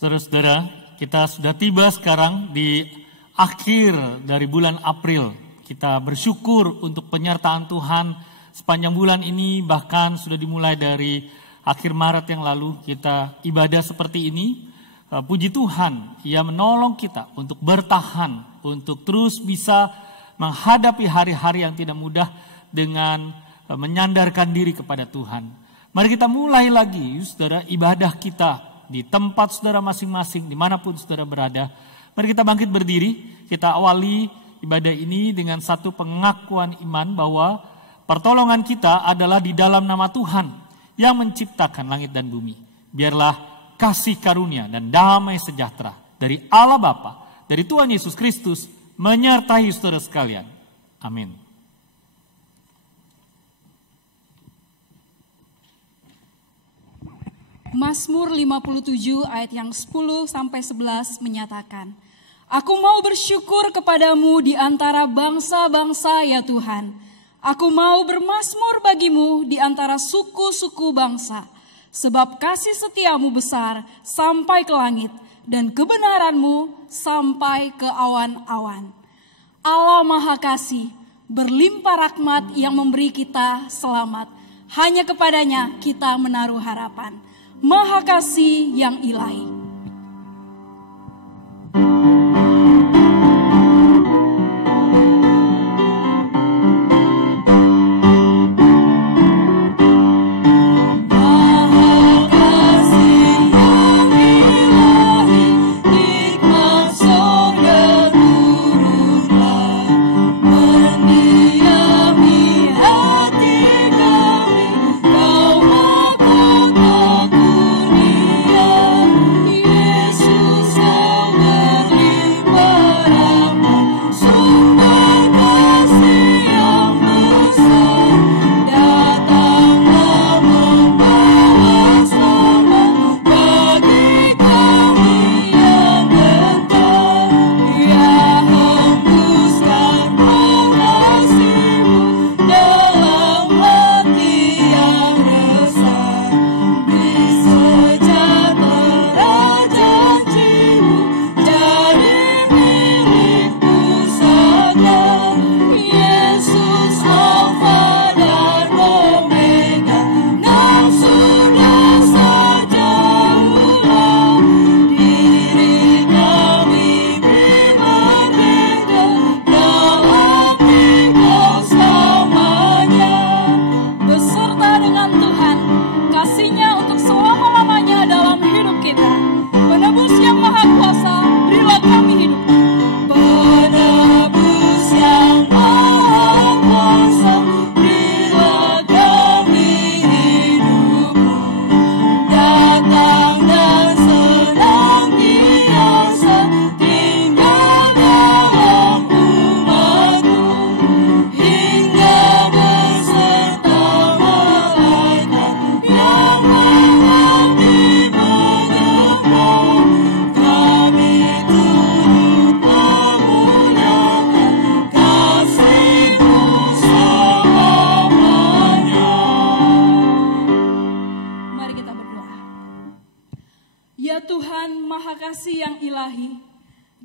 Saudara-saudara, kita sudah tiba sekarang di akhir dari bulan April Kita bersyukur untuk penyertaan Tuhan sepanjang bulan ini, bahkan sudah dimulai dari akhir Maret yang lalu kita ibadah seperti ini. Puji Tuhan, Ia menolong kita untuk bertahan, untuk terus bisa menghadapi hari-hari yang tidak mudah dengan menyandarkan diri kepada Tuhan. Mari kita mulai lagi, saudara, ibadah kita di tempat saudara masing-masing, dimanapun saudara berada. Mari kita bangkit berdiri, kita awali ibadah ini dengan satu pengakuan iman bahwa pertolongan kita adalah di dalam nama Tuhan yang menciptakan langit dan bumi. Biarlah kasih karunia dan damai sejahtera dari Allah Bapa, dari Tuhan Yesus Kristus menyertai saudara sekalian. Amin. Mazmur 57 ayat yang 10 sampai 11 menyatakan, Aku mau bersyukur kepadamu di antara bangsa-bangsa ya Tuhan. Aku mau bermazmur bagimu di antara suku-suku bangsa. Sebab kasih setiamu besar sampai ke langit dan kebenaranmu sampai ke awan-awan. Allah Maha Kasih, berlimpah rahmat yang memberi kita selamat. Hanya kepadanya kita menaruh harapan. Maha Kasih yang ilahi.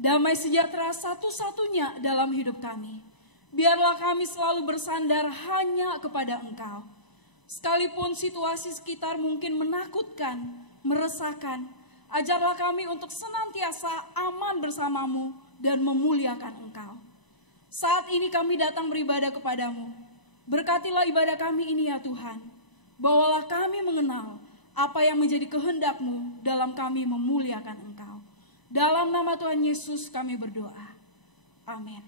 Damai sejahtera satu-satunya dalam hidup kami. Biarlah kami selalu bersandar hanya kepada Engkau. Sekalipun situasi sekitar mungkin menakutkan, meresahkan, ajarlah kami untuk senantiasa aman bersamamu dan memuliakan Engkau. Saat ini kami datang beribadah kepadamu. Berkatilah ibadah kami ini ya Tuhan. Bawalah kami mengenal apa yang menjadi kehendak-Mu dalam kami memuliakan Engkau. Dalam nama Tuhan Yesus kami berdoa. Amin.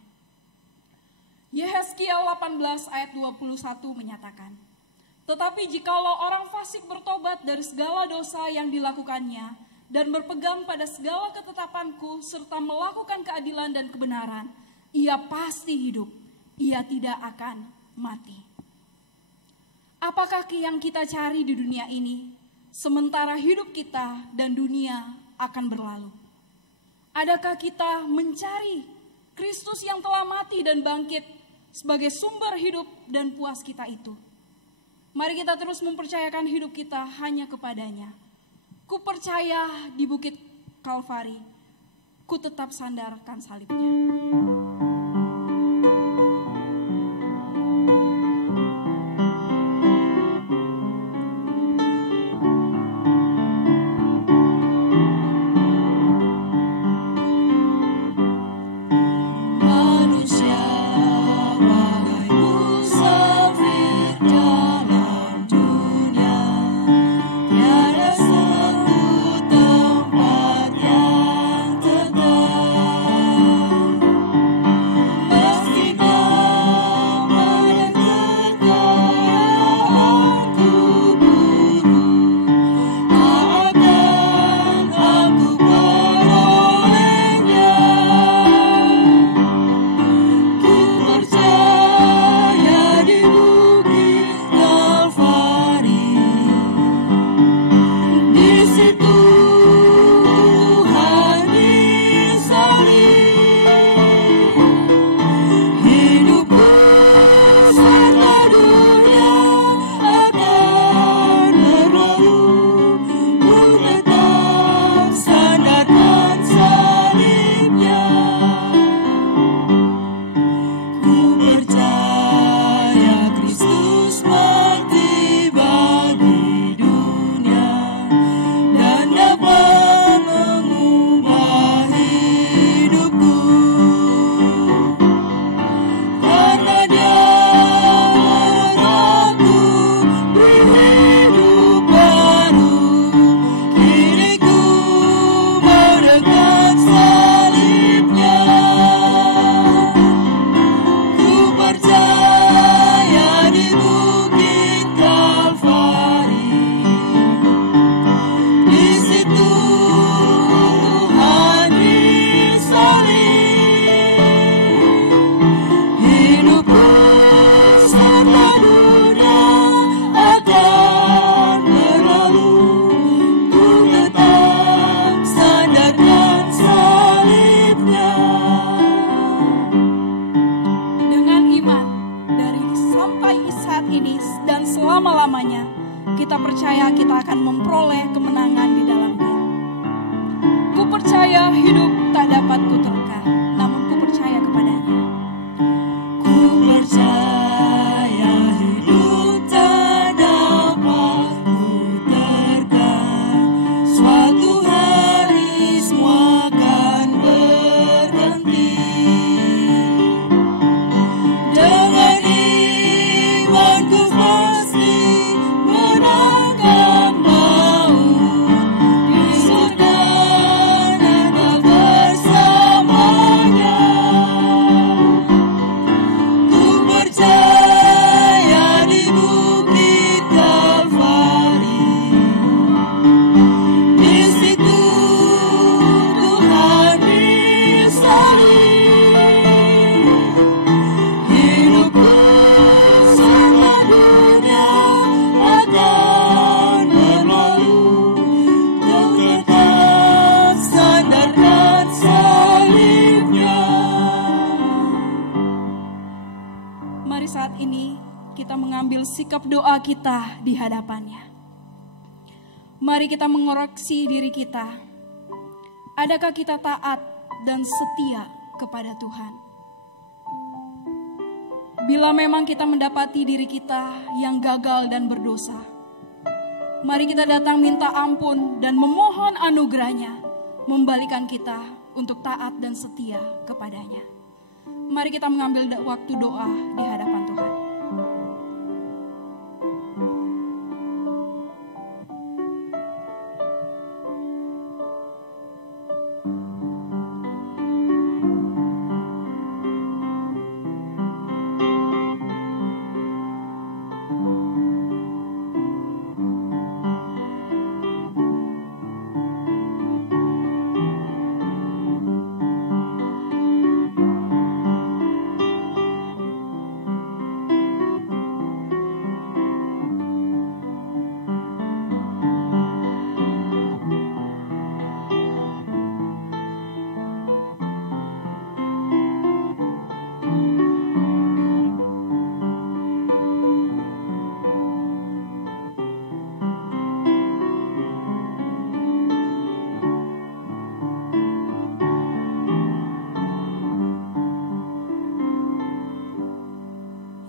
Yehezkiel 18 ayat 21 menyatakan, Tetapi jikalau orang fasik bertobat dari segala dosa yang dilakukannya dan berpegang pada segala ketetapanku serta melakukan keadilan dan kebenaran, ia pasti hidup, ia tidak akan mati. Apakah yang kita cari di dunia ini, sementara hidup kita dan dunia akan berlalu? Adakah kita mencari Kristus yang telah mati dan bangkit sebagai sumber hidup dan puas kita itu? Mari kita terus mempercayakan hidup kita hanya kepadanya. Ku percaya di bukit Kalvari, ku tetap sandarkan salibnya. kita percaya kita akan memperoleh kemenangan di dalam Dia. Ku percaya hidup tak dapat kuterka, namun ku percaya kepadanya. Ku percaya hidup tak dapat kuterka, suatu hari semua akan berhenti. Dengan imanku pasti menangkan maut, di surga ada bersamanya. Ku percaya di bukit Kalvari, di situ Tuhan disalib. Hidupku sama dunia akan berlalu, kau tetap sandarkan salibnya. Mari saat ini kita mengambil sikap doa kita di hadapannya. Mari kita mengoreksi diri kita. Adakah kita taat dan setia kepada Tuhan? Bila memang kita mendapati diri kita yang gagal dan berdosa, mari kita datang minta ampun dan memohon anugerahnya, membalikan kita untuk taat dan setia kepadanya. Mari kita mengambil waktu doa di hadapan Tuhan.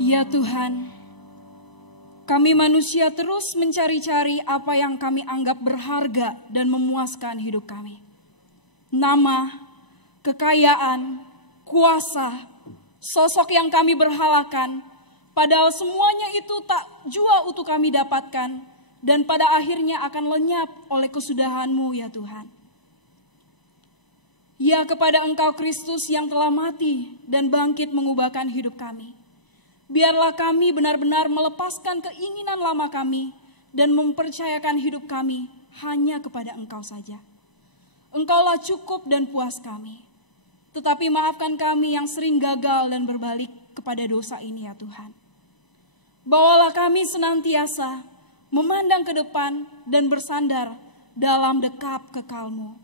Ya Tuhan, kami manusia terus mencari-cari apa yang kami anggap berharga dan memuaskan hidup kami. Nama, kekayaan, kuasa, sosok yang kami berhalakan, padahal semuanya itu tak jua utuh kami dapatkan, dan pada akhirnya akan lenyap oleh kesudahan-Mu ya Tuhan. Ya kepada Engkau Kristus yang telah mati dan bangkit mengubahkan hidup kami. Biarlah kami benar-benar melepaskan keinginan lama kami dan mempercayakan hidup kami hanya kepada Engkau saja. Engkaulah cukup dan puas kami. Tetapi maafkan kami yang sering gagal dan berbalik kepada dosa ini ya Tuhan. Bawalah kami senantiasa memandang ke depan dan bersandar dalam dekap kekal-Mu.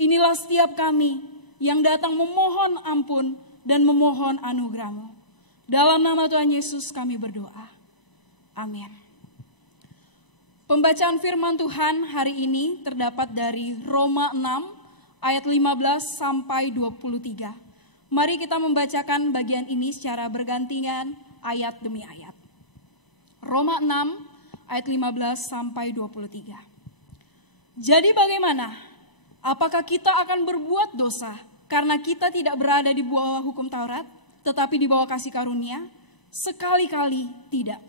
Inilah setiap kami yang datang memohon ampun dan memohon anugerah-Mu. Dalam nama Tuhan Yesus kami berdoa. Amin. Pembacaan firman Tuhan hari ini terdapat dari Roma 6 ayat 15 sampai 23. Mari kita membacakan bagian ini secara bergantian ayat demi ayat. Roma 6 ayat 15 sampai 23. Jadi bagaimana? Apakah kita akan berbuat dosa karena kita tidak berada di bawah hukum Taurat, tetapi di bawah kasih karunia? Sekali-kali tidak.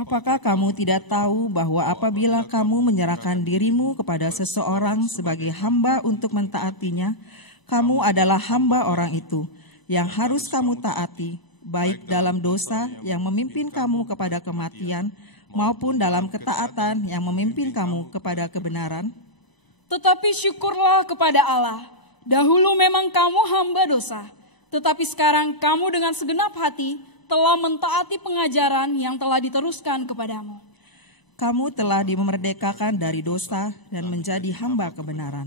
Apakah kamu tidak tahu bahwa apabila kamu menyerahkan dirimu kepada seseorang sebagai hamba untuk mentaatinya, kamu adalah hamba orang itu yang harus kamu taati, baik dalam dosa yang memimpin kamu kepada kematian, maupun dalam ketaatan yang memimpin kamu kepada kebenaran? Tetapi syukurlah kepada Allah, dahulu memang kamu hamba dosa, tetapi sekarang kamu dengan segenap hati telah mentaati pengajaran yang telah diteruskan kepadamu. Kamu telah dimerdekakan dari dosa dan menjadi hamba kebenaran.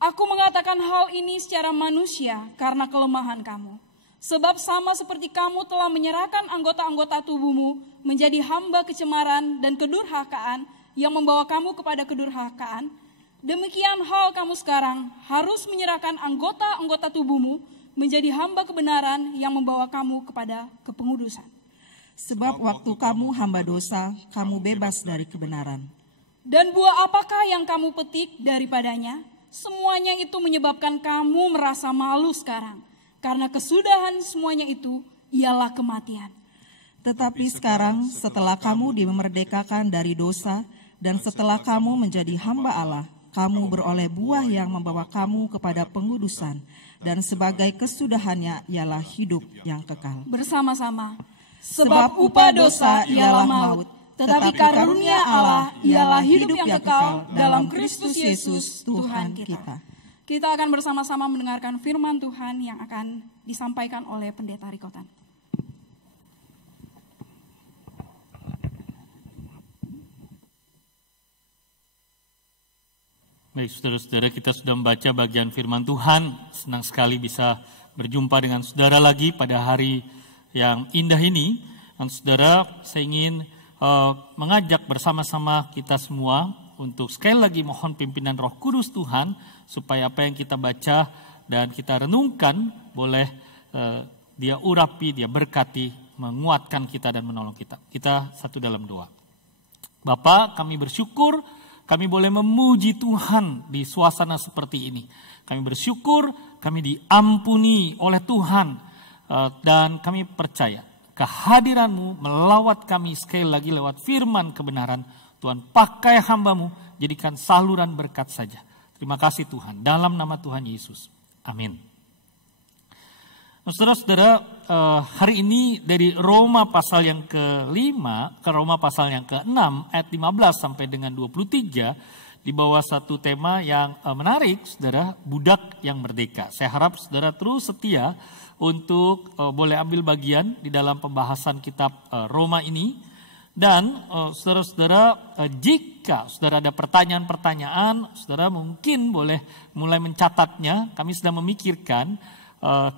Aku mengatakan hal ini secara manusia karena kelemahan kamu. Sebab sama seperti kamu telah menyerahkan anggota-anggota tubuhmu menjadi hamba kecemaran dan kedurhakaan yang membawa kamu kepada kedurhakaan, demikian hal kamu sekarang harus menyerahkan anggota-anggota tubuhmu menjadi hamba kebenaran yang membawa kamu kepada kepengudusan. Sebab waktu kamu hamba dosa, kamu bebas dari kebenaran. Dan buah apakah yang kamu petik daripadanya? Semuanya itu menyebabkan kamu merasa malu sekarang. Karena kesudahan semuanya itu ialah kematian. Tetapi sekarang setelah kamu dimerdekakan dari dosa dan setelah kamu menjadi hamba Allah, kamu beroleh buah yang membawa kamu kepada pengudusan, dan sebagai kesudahannya ialah hidup yang kekal. Bersama-sama. Sebab upah dosa ialah maut, tetapi karunia Allah ialah hidup yang kekal dalam Kristus Yesus Tuhan kita. Kita akan bersama-sama mendengarkan firman Tuhan yang akan disampaikan oleh Pendeta Rikotan. Baik, saudara-saudara, kita sudah membaca bagian firman Tuhan. Senang sekali bisa berjumpa dengan saudara lagi pada hari yang indah ini. Dan saudara, saya ingin mengajak bersama-sama kita semua untuk sekali lagi mohon pimpinan Roh Kudus Tuhan, supaya apa yang kita baca dan kita renungkan boleh Dia urapi, Dia berkati, menguatkan kita dan menolong kita. Kita satu dalam doa. Bapa, kami bersyukur kami boleh memuji Tuhan di suasana seperti ini. Kami bersyukur kami diampuni oleh Tuhan, dan kami percaya kehadiran-Mu melawat kami sekali lagi lewat firman kebenaran. Tuhan, pakai hamba-Mu, jadikan saluran berkat saja. Terima kasih Tuhan, dalam nama Tuhan Yesus. Amin. Nah, saudara-saudara, hari ini dari Roma pasal yang ke-5 ke Roma pasal yang ke-6 ayat 15 sampai dengan 23 di bawah satu tema yang menarik, saudara, budak yang merdeka. Saya harap saudara terus setia untuk boleh ambil bagian di dalam pembahasan kitab Roma ini. Dan saudara-saudara, jika saudara ada pertanyaan-pertanyaan, saudara mungkin boleh mulai mencatatnya. Kami sedang memikirkan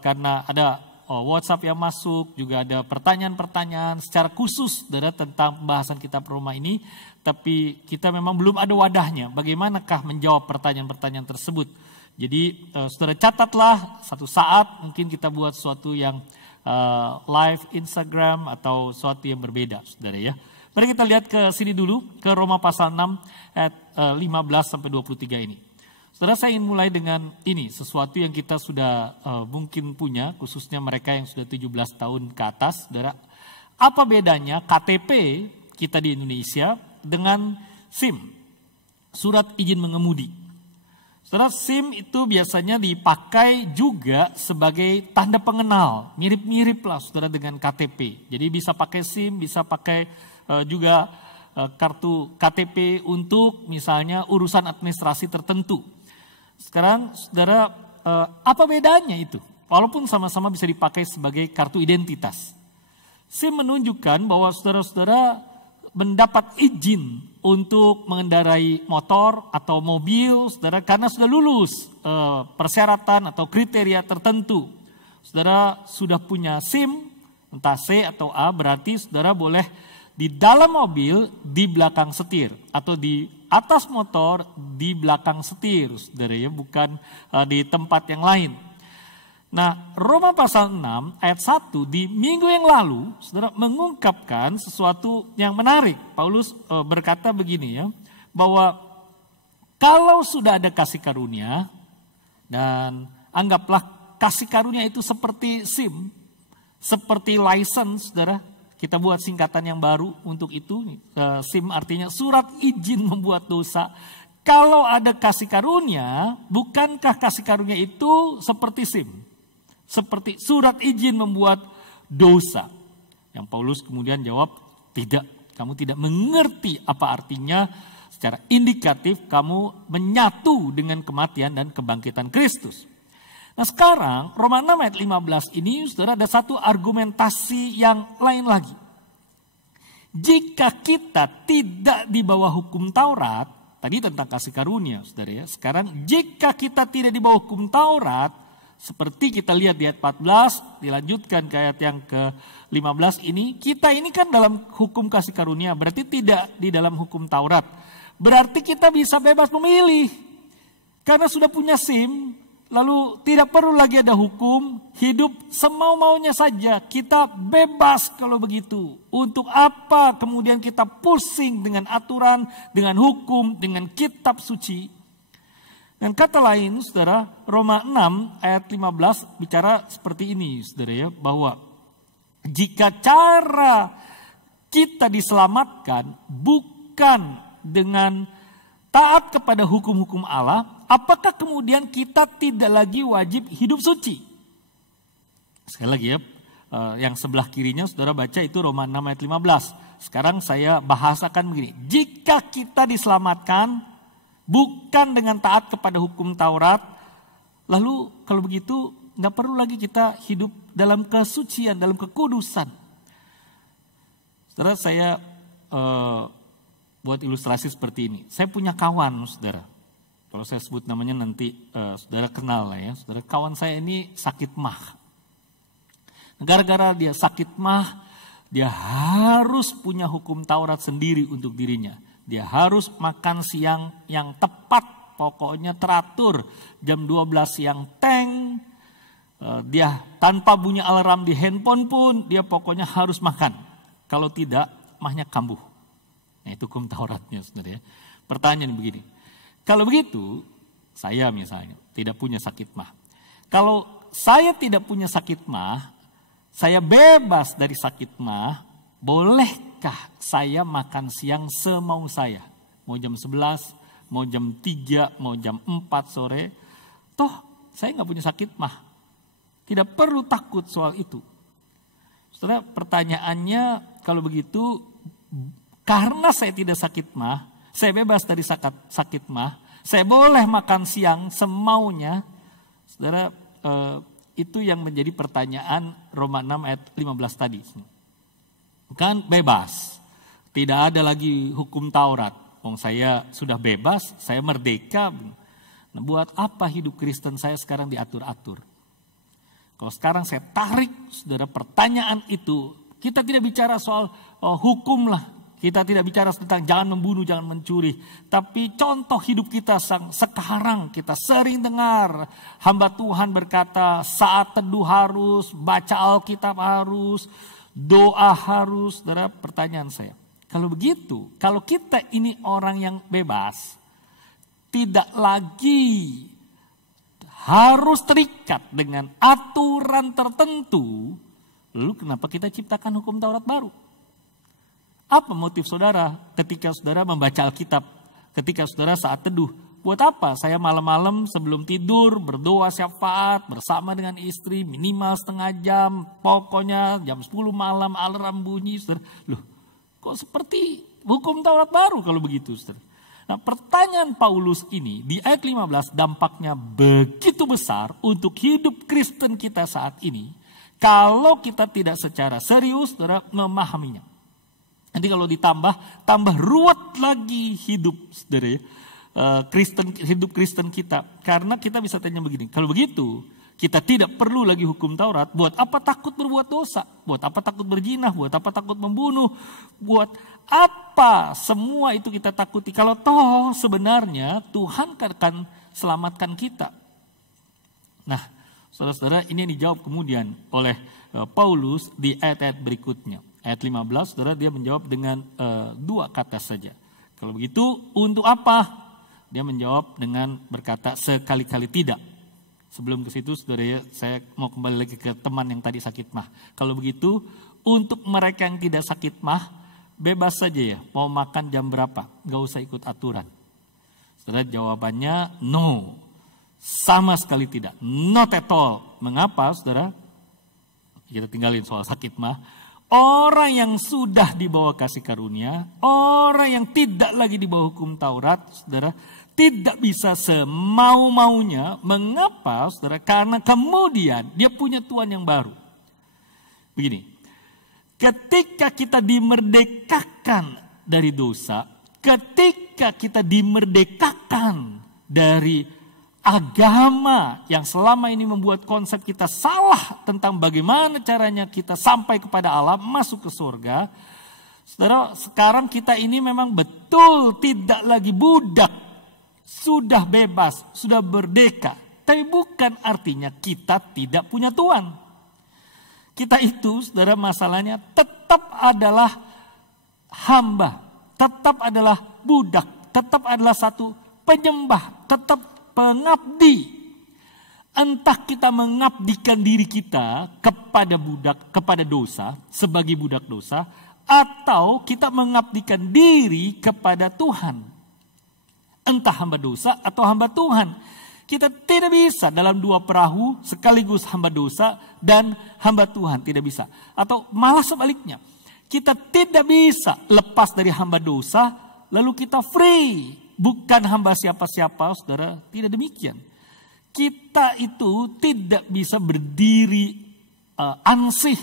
karena ada WhatsApp yang masuk, juga ada pertanyaan-pertanyaan secara khusus saudara tentang pembahasan kitab Roma ini. Tapi kita memang belum ada wadahnya. Bagaimanakah menjawab pertanyaan-pertanyaan tersebut? Jadi saudara catatlah satu saat mungkin kita buat sesuatu yang live Instagram atau sesuatu yang berbeda, saudara ya. Mari kita lihat ke sini dulu, ke Roma pasal 6 ayat 15 sampai 23 ini. Saudara, saya ingin mulai dengan ini, sesuatu yang kita sudah mungkin punya, khususnya mereka yang sudah 17 tahun ke atas, saudara. Apa bedanya KTP kita di Indonesia dengan SIM, surat izin mengemudi? Saudara, SIM itu biasanya dipakai juga sebagai tanda pengenal, mirip-mirip lah saudara dengan KTP. Jadi bisa pakai SIM, bisa pakai juga kartu KTP untuk misalnya urusan administrasi tertentu. Sekarang saudara, apa bedanya itu? Walaupun sama-sama bisa dipakai sebagai kartu identitas. SIM menunjukkan bahwa saudara-saudara mendapat izin untuk mengendarai motor atau mobil, saudara, karena sudah lulus persyaratan atau kriteria tertentu. Saudara sudah punya SIM, entah C atau A, berarti saudara boleh di dalam mobil di belakang setir atau di atas motor di belakang setir, saudara ya, bukan di tempat yang lain. Nah, Roma pasal 6 ayat 1 di minggu yang lalu, saudara, mengungkapkan sesuatu yang menarik. Paulus berkata begini ya, bahwa kalau sudah ada kasih karunia, dan anggaplah kasih karunia itu seperti SIM, seperti license, saudara. Kita buat singkatan yang baru untuk itu, SIM artinya surat izin membuat dosa. Kalau ada kasih karunia, bukankah kasih karunia itu seperti SIM? Seperti surat izin membuat dosa. Yang Paulus kemudian jawab, tidak, kamu tidak mengerti apa artinya. Secara indikatif kamu menyatu dengan kematian dan kebangkitan Kristus. Nah sekarang Roma 6 ayat 15 ini saudara ada satu argumentasi yang lain lagi. Jika kita tidak di bawah hukum Taurat, tadi tentang kasih karunia saudara ya. Sekarang jika kita tidak di bawah hukum Taurat, seperti kita lihat di ayat 14, dilanjutkan ke ayat yang ke-15 ini, kita ini kan dalam hukum kasih karunia, berarti tidak di dalam hukum Taurat. Berarti kita bisa bebas memilih. Karena sudah punya SIM, lalu tidak perlu lagi ada hukum, hidup semau-maunya saja. Kita bebas kalau begitu. Untuk apa kemudian kita pusing dengan aturan, dengan hukum, dengan kitab suci. Dan kata lain, saudara, Roma 6 ayat 15 bicara seperti ini, saudara ya, bahwa jika cara kita diselamatkan bukan dengan taat kepada hukum-hukum Allah, apakah kemudian kita tidak lagi wajib hidup suci? Sekali lagi ya, yang sebelah kirinya saudara baca itu Roma 6 ayat 15. Sekarang saya bahasakan begini, jika kita diselamatkan bukan dengan taat kepada hukum Taurat, lalu kalau begitu nggak perlu lagi kita hidup dalam kesucian, dalam kekudusan. Saudara, saya buat ilustrasi seperti ini. Saya punya kawan, saudara. Kalau saya sebut namanya nanti saudara kenal lah ya. Saudara, kawan saya ini sakit mah. Gara-gara dia sakit mah, dia harus punya hukum Taurat sendiri untuk dirinya. Dia harus makan siang yang tepat, pokoknya teratur. Jam 12 siang teng. Dia tanpa bunyi alarm di handphone pun, dia pokoknya harus makan. Kalau tidak, mahnya kambuh. Nah itu hukum Tauratnya saudara ya. Pertanyaan begini, kalau begitu saya misalnya tidak punya sakit mah. Kalau saya tidak punya sakit mah, saya bebas dari sakit mah, bolehkah saya makan siang semau saya? Mau jam 11, mau jam 3, mau jam 4 sore. Toh saya nggak punya sakit mah. Tidak perlu takut soal itu. Saudara, pertanyaannya kalau begitu, karena saya tidak sakit mah, saya bebas dari sakit mah, saya boleh makan siang semaunya. Saudara, itu yang menjadi pertanyaan Roma 6 ayat 15 tadi. Kan bebas, tidak ada lagi hukum Taurat. Saya sudah bebas, saya merdeka. Nah, buat apa hidup Kristen saya sekarang diatur-atur? Kalau sekarang saya tarik, saudara, pertanyaan itu, kita tidak bicara soal hukum lah. Kita tidak bicara tentang jangan membunuh, jangan mencuri. Tapi contoh hidup kita sekarang kita sering dengar. Hamba Tuhan berkata saat teduh harus, baca Alkitab harus, doa harus. Saudara, pertanyaan saya. Kalau begitu, kalau kita ini orang yang bebas, tidak lagi harus terikat dengan aturan tertentu, lalu kenapa kita ciptakan hukum Taurat baru? Apa motif saudara ketika saudara membaca Alkitab, ketika saudara saat teduh? Buat apa? Saya malam-malam sebelum tidur berdoa syafaat bersama dengan istri minimal setengah jam, pokoknya jam 10 malam alarm bunyi. Saudara. Loh, kok seperti hukum Taurat baru kalau begitu? Saudara. Nah, pertanyaan Paulus ini di ayat 15 dampaknya begitu besar untuk hidup Kristen kita saat ini kalau kita tidak secara serius saudara memahaminya. Nanti kalau tambah ruwet lagi hidup saudara ya, hidup Kristen kita. Karena kita bisa tanya begini, kalau begitu kita tidak perlu lagi hukum Taurat, buat apa takut berbuat dosa? Buat apa takut berzina? Buat apa takut membunuh? Buat apa semua itu kita takuti? Kalau toh sebenarnya Tuhan akan selamatkan kita. Nah, Saudara-saudara, ini yang dijawab kemudian oleh Paulus di ayat-ayat berikutnya. Ayat 15, saudara, dia menjawab dengan 2 kata saja. Kalau begitu, untuk apa? Dia menjawab dengan berkata sekali-kali tidak. Sebelum ke situ, saudara, saya mau kembali lagi ke teman yang tadi sakit mah. Kalau begitu, untuk mereka yang tidak sakit mah, bebas saja ya, mau makan jam berapa, gak usah ikut aturan. Saudara, jawabannya no, sama sekali tidak, not at all. Mengapa, saudara? Kita tinggalin soal sakit mah. Orang yang sudah di bawah kasih karunia, orang yang tidak lagi di bawah hukum Taurat, saudara, tidak bisa semau-maunya. Mengapa, saudara? Karena kemudian dia punya Tuhan yang baru. Begini. Ketika kita dimerdekakan dari dosa, ketika kita dimerdekakan dari agama yang selama ini membuat konsep kita salah tentang bagaimana caranya kita sampai kepada Allah, masuk ke surga. Saudara, sekarang kita ini memang betul tidak lagi budak, sudah bebas, sudah merdeka. Tapi bukan artinya kita tidak punya Tuhan. Kita itu, saudara, masalahnya tetap adalah hamba, tetap adalah budak, tetap adalah satu penyembah, tetap pengabdi. Entah kita mengabdikan diri kita kepada budak, kepada dosa, sebagai budak dosa, atau kita mengabdikan diri kepada Tuhan. Entah hamba dosa atau hamba Tuhan. Kita tidak bisa dalam 2 perahu sekaligus hamba dosa dan hamba Tuhan, tidak bisa. Atau malah sebaliknya, kita tidak bisa lepas dari hamba dosa lalu kita free, bukan hamba siapa-siapa, saudara. Tidak demikian. Kita itu tidak bisa berdiri ansih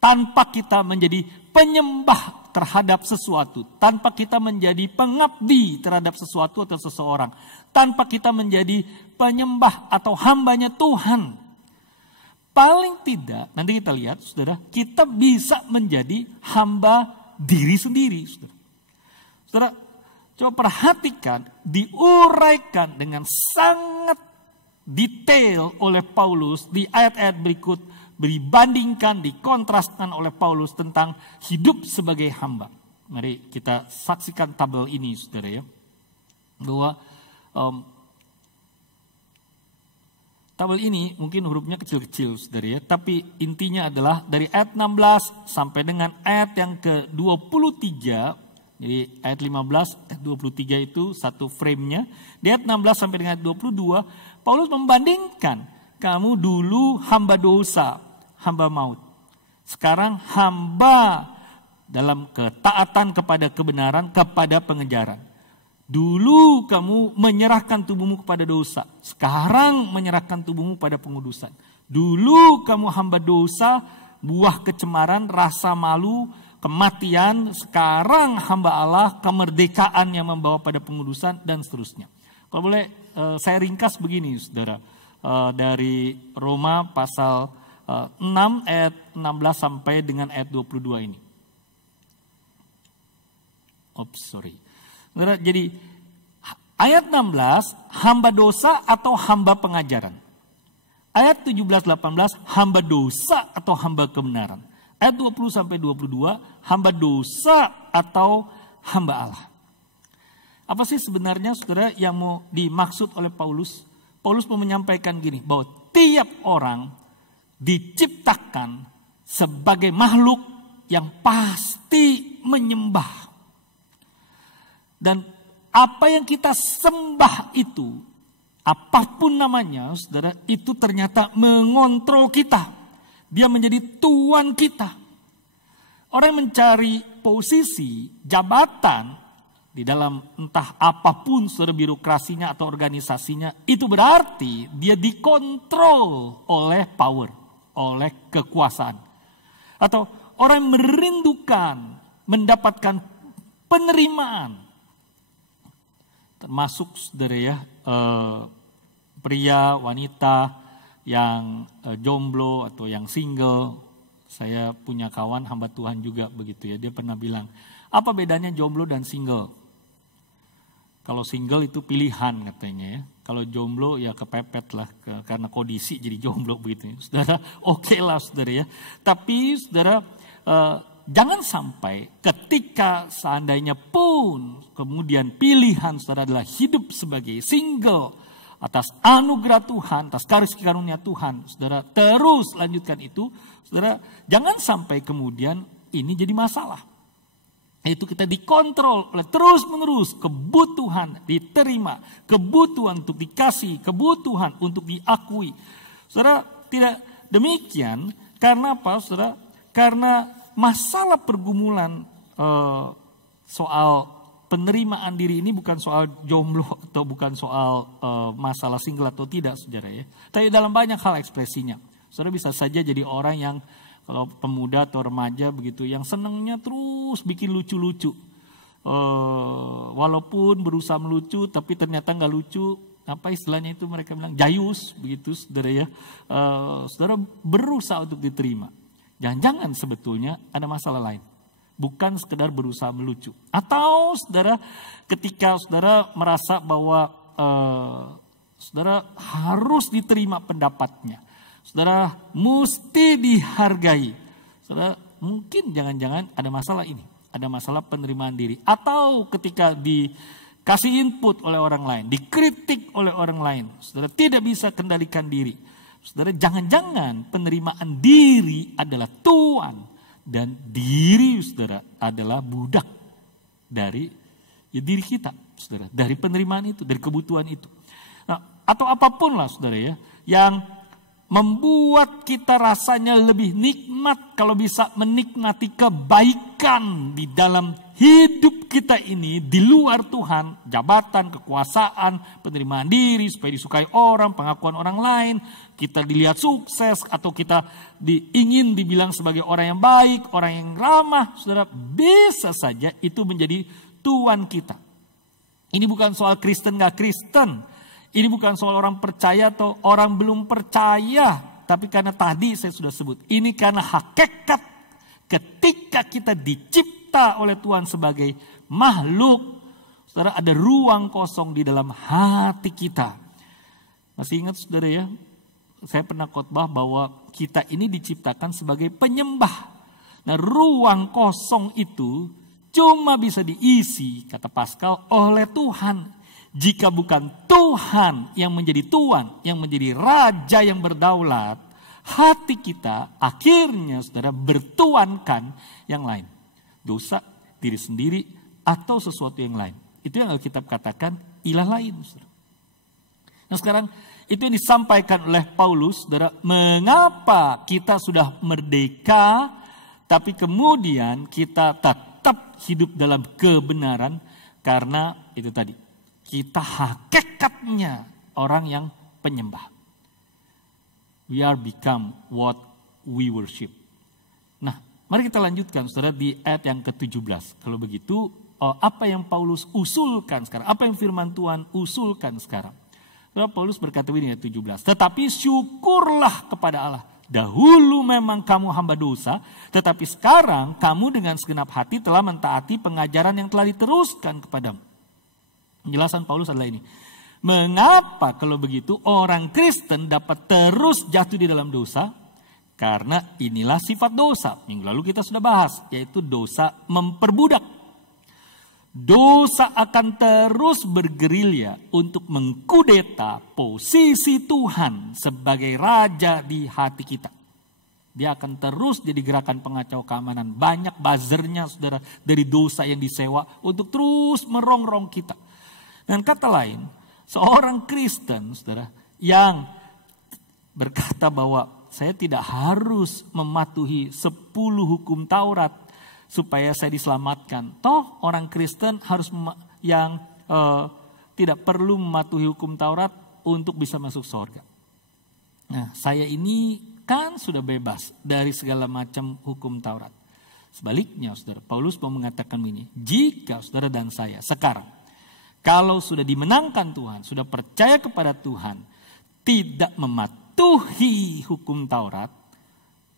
tanpa kita menjadi penyembah terhadap sesuatu, tanpa kita menjadi pengabdi terhadap sesuatu atau seseorang, tanpa kita menjadi penyembah atau hambanya Tuhan. Paling tidak, nanti kita lihat, saudara, kita bisa menjadi hamba diri sendiri. Saudara, coba perhatikan, diuraikan dengan sangat detail oleh Paulus di ayat-ayat berikut, dibandingkan, dikontraskan oleh Paulus tentang hidup sebagai hamba. Mari kita saksikan tabel ini, saudara ya. Bahwa tabel ini mungkin hurufnya kecil-kecil, saudara ya. Tapi intinya adalah dari ayat 16 sampai dengan ayat yang ke-23. Jadi ayat 15, ayat 23 itu satu frame-nya. Di ayat 16 sampai dengan ayat 22, Paulus membandingkan, kamu dulu hamba dosa, hamba maut. Sekarang hamba dalam ketaatan kepada kebenaran, kepada pengejaran. Dulu kamu menyerahkan tubuhmu kepada dosa. Sekarang menyerahkan tubuhmu pada pengudusan. Dulu kamu hamba dosa, buah kecemaran, rasa malu, kematian. Sekarang hamba Allah, kemerdekaan yang membawa pada pengudusan, dan seterusnya. Kalau boleh saya ringkas begini, saudara. Dari Roma pasal 6 ayat 16 sampai dengan ayat 22 ini. Jadi ayat 16 hamba dosa atau hamba pengajaran. Ayat 17-18 hamba dosa atau hamba kebenaran. Ayat 20 sampai 22 hamba dosa atau hamba Allah. Apa sih sebenarnya, saudara, yang mau dimaksud oleh Paulus? Paulus mau menyampaikan gini, bahwa tiap orang diciptakan sebagai makhluk yang pasti menyembah. Dan apa yang kita sembah itu, apapun namanya, saudara, itu ternyata mengontrol kita. Dia menjadi tuan kita. Orang yang mencari posisi, jabatan di dalam entah apapun, saudara, birokrasinya atau organisasinya, itu berarti dia dikontrol oleh power, oleh kekuasaan. Atau orang yang merindukan mendapatkan penerimaan, termasuk, saudara ya, pria, wanita yang jomblo atau yang single. Saya punya kawan hamba Tuhan juga begitu ya, dia pernah bilang, apa bedanya jomblo dan single? Kalau single itu pilihan katanya ya. Kalau jomblo ya kepepet lah karena kondisi jadi jomblo begitu. Saudara, oke lah saudara ya. Tapi saudara jangan sampai ketika seandainya pun kemudian pilihan saudara adalah hidup sebagai single atas anugerah Tuhan, atas karunia Tuhan, saudara terus lanjutkan itu, saudara jangan sampai kemudian ini jadi masalah. Itu kita dikontrol oleh terus-menerus kebutuhan diterima, kebutuhan untuk dikasih, kebutuhan untuk diakui. Saudara, tidak demikian karena apa, saudara? Karena masalah pergumulan soal penerimaan diri ini bukan soal jomblo atau bukan soal masalah single atau tidak, saudara ya. Tapi dalam banyak hal ekspresinya. Saudara bisa saja jadi orang yang kalau pemuda atau remaja begitu yang senangnya terus bikin lucu-lucu. Walaupun berusaha melucu tapi ternyata nggak lucu. Apa istilahnya itu mereka bilang jayus begitu saudara ya. Saudara berusaha untuk diterima. Jangan-jangan sebetulnya ada masalah lain. Bukan sekedar berusaha melucu. Atau saudara ketika saudara merasa bahwa saudara harus diterima pendapatnya. Saudara mesti dihargai. Saudara mungkin jangan-jangan ada masalah ini. Ada masalah penerimaan diri. Atau ketika dikasih input oleh orang lain. Dikritik oleh orang lain. Saudara tidak bisa kendalikan diri. Saudara jangan-jangan penerimaan diri adalah tuan. Dan diri saudara adalah budak dari diri kita. Saudara, dari penerimaan itu. Dari kebutuhan itu. Nah, atau apapun lah saudara ya. Yang membuat kita rasanya lebih nikmat kalau bisa menikmati kebaikan di dalam hidup kita ini di luar Tuhan. Jabatan, kekuasaan, penerimaan diri supaya disukai orang, pengakuan orang lain. Kita dilihat sukses atau kita ingin dibilang sebagai orang yang baik, orang yang ramah. Saudara, bisa saja itu menjadi tuan kita. Ini bukan soal Kristen gak Kristen. Ini bukan soal orang percaya atau orang belum percaya. Tapi karena tadi saya sudah sebut. Ini karena hakikat ketika kita dicipta oleh Tuhan sebagai makhluk. Saudara ada ruang kosong di dalam hati kita. Masih ingat saudara ya? Saya pernah khotbah bahwa kita ini diciptakan sebagai penyembah. Nah ruang kosong itu cuma bisa diisi kata Pascal oleh Tuhan. Jika bukan Tuhan yang menjadi tuan, yang menjadi raja yang berdaulat, hati kita akhirnya saudara bertuankan yang lain. Dosa, diri sendiri, atau sesuatu yang lain. Itu yang Alkitab katakan ilah lain. Saudara. Nah sekarang itu yang disampaikan oleh Paulus, saudara, mengapa kita sudah merdeka, tapi kemudian kita tetap hidup dalam kebenaran, karena itu tadi. Kita hakikatnya orang yang penyembah. We are become what we worship. Nah, mari kita lanjutkan saudara di ayat yang ke-17. Kalau begitu, apa yang Paulus usulkan sekarang? Apa yang firman Tuhan usulkan sekarang? Saudara Paulus berkata ini ayat 17. Tetapi syukurlah kepada Allah. Dahulu memang kamu hamba dosa, tetapi sekarang kamu dengan segenap hati telah mentaati pengajaran yang telah diteruskan kepadamu. Penjelasan Paulus adalah ini. Mengapa kalau begitu orang Kristen dapat terus jatuh di dalam dosa? Karena inilah sifat dosa. Minggu lalu kita sudah bahas, yaitu dosa memperbudak. Dosa akan terus bergerilya untuk mengkudeta posisi Tuhan sebagai raja di hati kita. Dia akan terus jadi gerakan pengacau keamanan. Banyak buzzernya saudara dari dosa yang disewa untuk terus merongrong kita. Dan kata lain, seorang Kristen, saudara, yang berkata bahwa saya tidak harus mematuhi 10 hukum Taurat supaya saya diselamatkan. Toh orang Kristen harus yang tidak perlu mematuhi hukum Taurat untuk bisa masuk surga. Nah, saya ini kan sudah bebas dari segala macam hukum Taurat. Sebaliknya, saudara, Paulus mau mengatakan ini, jika saudara dan saya sekarang kalau sudah dimenangkan Tuhan, sudah percaya kepada Tuhan, tidak mematuhi hukum Taurat,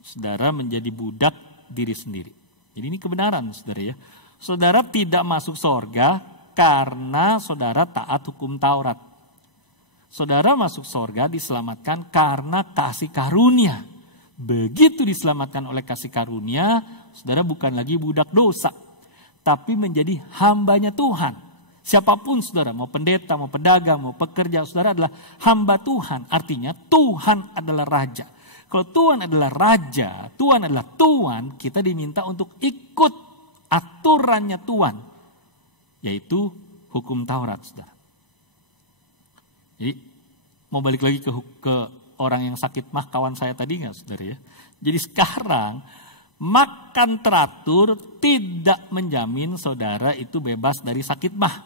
saudara menjadi budak diri sendiri. Jadi ini kebenaran saudara ya. Saudara tidak masuk surga karena saudara taat hukum Taurat. Saudara masuk sorga diselamatkan karena kasih karunia. Begitu diselamatkan oleh kasih karunia, saudara bukan lagi budak dosa, tapi menjadi hambanya Tuhan. Siapapun saudara, mau pendeta, mau pedagang, mau pekerja, saudara adalah hamba Tuhan. Artinya Tuhan adalah raja. Kalau Tuhan adalah raja, Tuhan adalah Tuhan, kita diminta untuk ikut aturannya Tuhan, yaitu hukum Taurat, saudara. Jadi mau balik lagi ke orang yang sakit mah, kawan saya tadi nggak, saudara ya. Jadi sekarang makan teratur tidak menjamin saudara itu bebas dari sakit mah.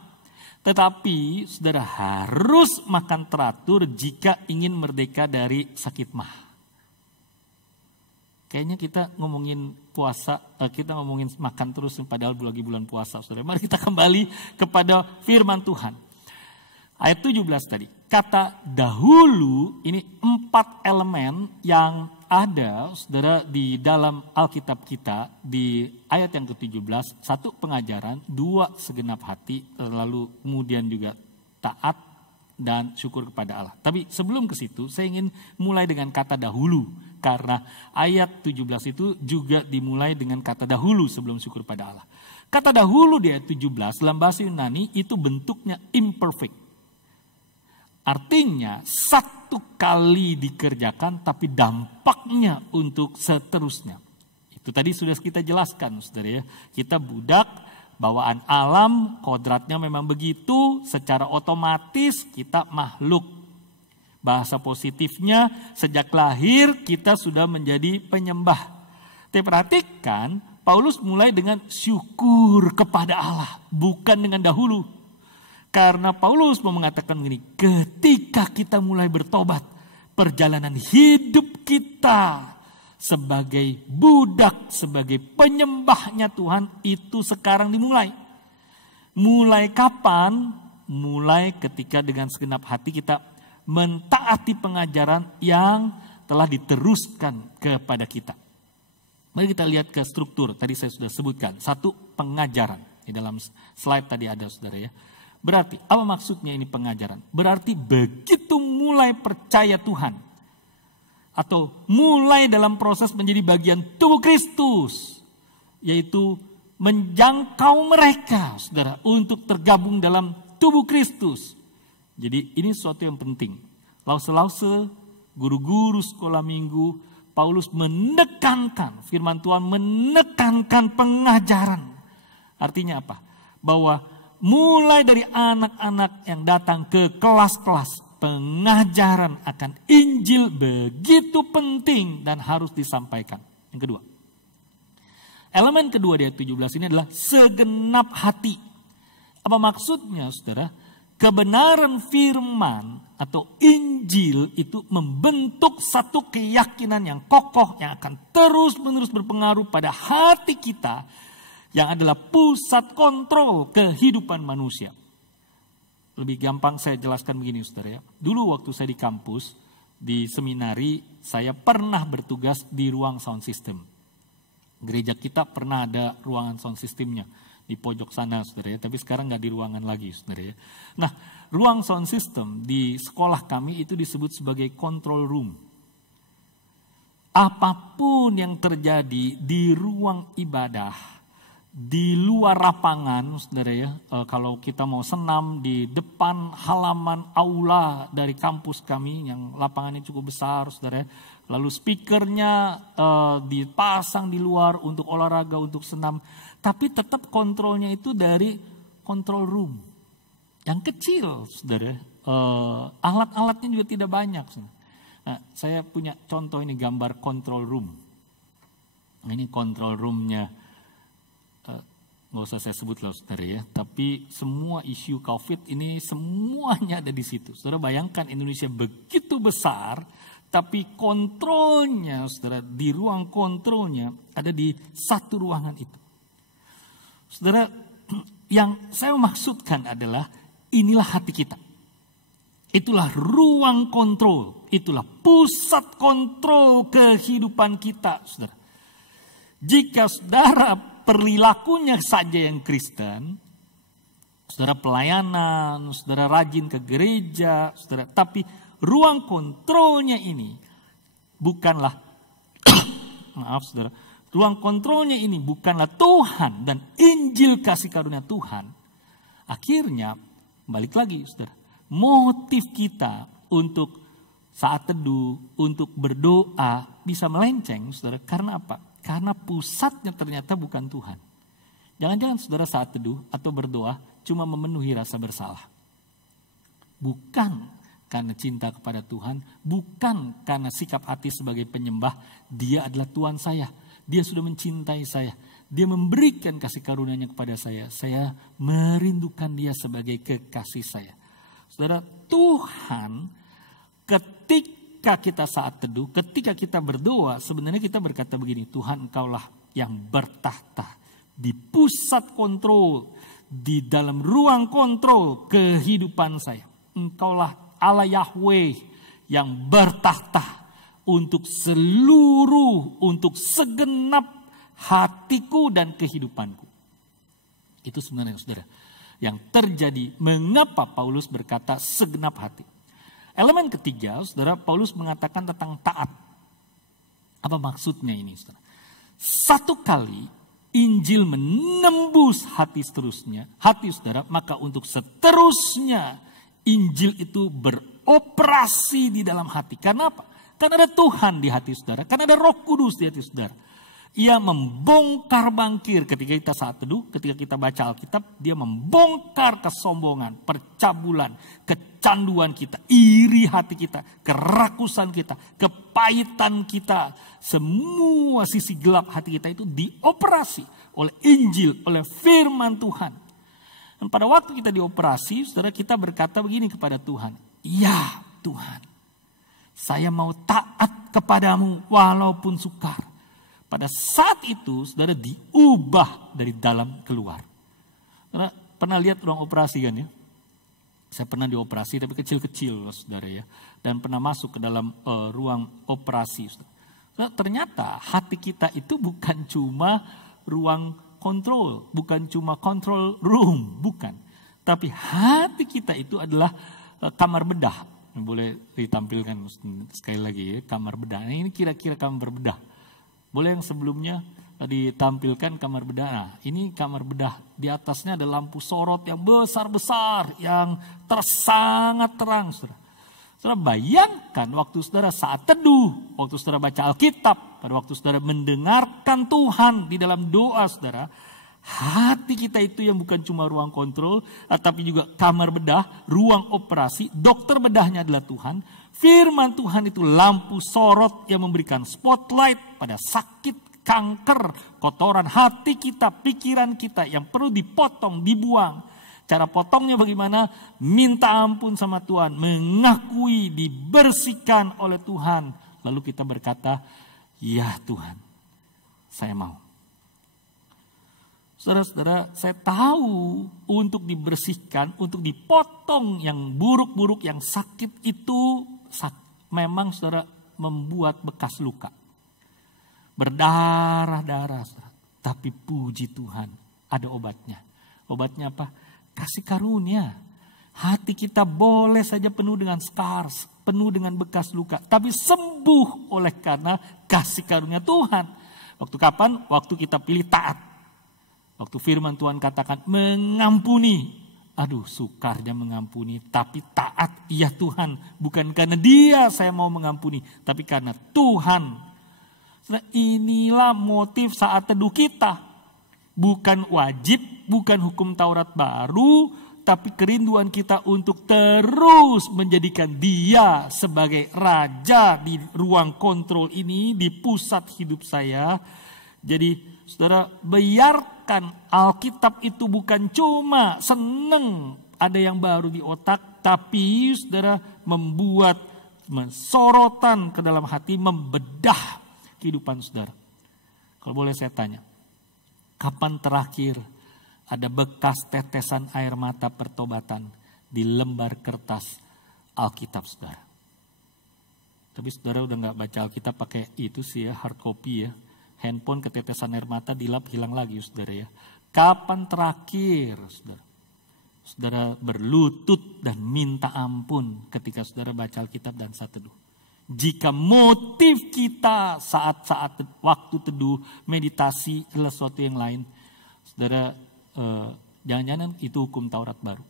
Tetapi saudara harus makan teratur jika ingin merdeka dari sakit mah. Kayaknya kita ngomongin puasa, kita ngomongin makan terus padahal lagi bulan puasa, saudara. Mari kita kembali kepada firman Tuhan. Ayat 17 tadi, kata dahulu, ini 4 elemen yang ada, saudara, di dalam Alkitab kita, di ayat yang ke-17, 1 pengajaran, 2 segenap hati, lalu kemudian juga taat dan syukur kepada Allah. Tapi sebelum ke situ, saya ingin mulai dengan kata dahulu. Karena ayat 17 itu juga dimulai dengan kata dahulu sebelum syukur pada Allah. Kata dahulu di ayat 17 dalam bahasa Yunani itu bentuknya imperfect. Artinya satu kali dikerjakan tapi dampaknya untuk seterusnya. Itu tadi sudah kita jelaskan, saudara ya. Kita budak, bawaan alam, kodratnya memang begitu, secara otomatis kita makhluk. Bahasa positifnya, sejak lahir kita sudah menjadi penyembah. Tapi perhatikan, Paulus mulai dengan syukur kepada Allah, bukan dengan dahulu. Karena Paulus mau mengatakan begini, ketika kita mulai bertobat, perjalanan hidup kita sebagai budak, sebagai penyembahnya Tuhan itu sekarang dimulai. Mulai kapan? Mulai ketika dengan segenap hati kita mentaati pengajaran yang telah diteruskan kepada kita. Mari kita lihat ke struktur. Tadi saya sudah sebutkan. 1, pengajaran. Di dalam slide tadi ada, saudara ya. Berarti, apa maksudnya ini pengajaran? Berarti begitu mulai percaya Tuhan, atau mulai dalam proses menjadi bagian tubuh Kristus, yaitu menjangkau mereka, saudara, untuk tergabung dalam tubuh Kristus. Jadi ini sesuatu yang penting. Lause-lause, guru-guru sekolah minggu, Paulus menekankan, firman Tuhan menekankan pengajaran. Artinya apa? Bahwa mulai dari anak-anak yang datang ke kelas-kelas, pengajaran akan Injil begitu penting dan harus disampaikan. Yang kedua, elemen kedua di ayat 17 ini adalah segenap hati. Apa maksudnya, saudara? Kebenaran firman atau Injil itu membentuk satu keyakinan yang kokoh yang akan terus-menerus berpengaruh pada hati kita yang adalah pusat kontrol kehidupan manusia. Lebih gampang saya jelaskan begini, saudara ya. Dulu waktu saya di kampus, di seminari, saya pernah bertugas di ruang sound system. Gereja kita pernah ada ruangan sound systemnya di pojok sana, saudara ya. Tapi sekarang nggak di ruangan lagi, saudara ya. Nah, ruang sound system di sekolah kami itu disebut sebagai control room. Apapun yang terjadi di ruang ibadah, di luar lapangan, saudara ya, kalau kita mau senam di depan halaman aula dari kampus kami yang lapangannya cukup besar, saudara ya, lalu speakernya dipasang di luar untuk olahraga, untuk senam, tapi tetap kontrolnya itu dari control room yang kecil, saudara. Alat-alatnya juga tidak banyak. Nah, saya punya contoh ini, gambar control room. Ini control roomnya. Nggak usah saya sebut lah, saudara ya. Tapi semua isu COVID ini semuanya ada di situ. Saudara bayangkan Indonesia begitu besar, tapi kontrolnya, saudara, di ruang kontrolnya ada di satu ruangan itu. Saudara, yang saya maksudkan adalah inilah hati kita. Itulah ruang kontrol, itulah pusat kontrol kehidupan kita, saudara. Jika saudara perilakunya saja yang Kristen, Saudara pelayanan, saudara rajin ke gereja, saudara. Tapi ruang kontrolnya ini bukanlah, maaf saudara, ruang kontrolnya ini bukanlah Tuhan dan Injil kasih karunia Tuhan. Akhirnya balik lagi saudara, motif kita untuk saat teduh, untuk berdoa bisa melenceng saudara. Karena apa? Karena pusatnya ternyata bukan Tuhan. Jangan-jangan saudara saat teduh atau berdoa cuma memenuhi rasa bersalah. Bukan karena cinta kepada Tuhan, bukan karena sikap hati sebagai penyembah. Dia adalah Tuhan saya, dia sudah mencintai saya, dia memberikan kasih karunia-Nya kepada saya. Saya merindukan dia sebagai kekasih saya. Saudara, Tuhan ketika kita saat teduh, ketika kita berdoa, sebenarnya kita berkata begini, Tuhan Engkaulah yang bertahta di pusat kontrol, di dalam ruang kontrol kehidupan saya. Engkaulah Allah Yahweh yang bertahta untuk seluruh, untuk segenap hatiku dan kehidupanku. Itu sebenarnya saudara yang terjadi. Mengapa Paulus berkata segenap hati? Elemen ketiga, saudara, Paulus mengatakan tentang taat. Apa maksudnya ini, saudara? Satu kali Injil menembus hati seterusnya, hati saudara, maka untuk seterusnya Injil itu beroperasi di dalam hati. Karena apa? Karena ada Tuhan di hati saudara, karena ada Roh Kudus di hati saudara. Ia membongkar bangkir ketika kita saat teduh, ketika kita baca Alkitab, dia membongkar kesombongan, percabulan, kecanduan kita, iri hati kita, kerakusan kita, kepahitan kita. Semua sisi gelap hati kita itu dioperasi oleh Injil, oleh firman Tuhan. Dan pada waktu kita dioperasi, saudara, kita berkata begini kepada Tuhan, ya Tuhan, saya mau taat kepadamu walaupun sukar. Pada saat itu, saudara, diubah dari dalam keluar. Saudara, pernah lihat ruang operasi kan ya? Saya pernah dioperasi, tapi kecil-kecil saudara ya. Dan pernah masuk ke dalam ruang operasi. Saudara, ternyata hati kita itu bukan cuma ruang kontrol, bukan cuma control room, bukan. Tapi hati kita itu adalah kamar bedah. Boleh ditampilkan sekali lagi ya, kamar bedah. Nah, ini kira-kira kamar bedah. Boleh yang sebelumnya ditampilkan kamar bedah. Nah, ini kamar bedah. Di atasnya ada lampu sorot yang besar-besar, yang sangat terang. Saudara. Saudara, bayangkan waktu saudara saat teduh, waktu saudara baca Alkitab, pada waktu saudara mendengarkan Tuhan di dalam doa saudara, hati kita itu yang bukan cuma ruang kontrol, tapi juga kamar bedah, ruang operasi, dokter bedahnya adalah Tuhan. Firman Tuhan itu lampu sorot yang memberikan spotlight pada sakit, kanker, kotoran hati kita, pikiran kita yang perlu dipotong, dibuang. Cara potongnya bagaimana? Minta ampun sama Tuhan, mengakui, dibersihkan oleh Tuhan. Lalu kita berkata, ya Tuhan, saya mau. Saudara-saudara, saya tahu untuk dibersihkan, untuk dipotong yang buruk-buruk, yang sakit itu memang saudara membuat bekas luka. Berdarah-darah, saudara. Tapi puji Tuhan, ada obatnya. Obatnya apa? Kasih karunia. Hati kita boleh saja penuh dengan scars, penuh dengan bekas luka. Tapi sembuh oleh karena kasih karunia Tuhan. Waktu kapan? Waktu kita pilih taat. Waktu firman Tuhan katakan mengampuni. Aduh, sukarnya mengampuni, tapi taat. Ya Tuhan, bukan karena dia saya mau mengampuni, tapi karena Tuhan. Nah, inilah motif saat teduh kita. Bukan wajib, bukan hukum Taurat baru, tapi kerinduan kita untuk terus menjadikan dia sebagai raja di ruang kontrol ini, di pusat hidup saya. Jadi saudara, biarkan Alkitab itu bukan cuma seneng ada yang baru di otak, tapi saudara membuat sorotan ke dalam hati, membedah kehidupan saudara. Kalau boleh saya tanya, kapan terakhir ada bekas tetesan air mata pertobatan di lembar kertas Alkitab saudara? Tapi saudara udah gak baca Alkitab pakai itu sih ya, hard copy ya. Handphone ketetesan air mata dilap hilang lagi saudara ya. Kapan terakhir saudara saudara berlutut dan minta ampun ketika saudara baca Alkitab dan saat teduh. Jika motif kita saat-saat waktu teduh, meditasi, adalah sesuatu yang lain, saudara, jangan-jangan itu hukum Taurat baru.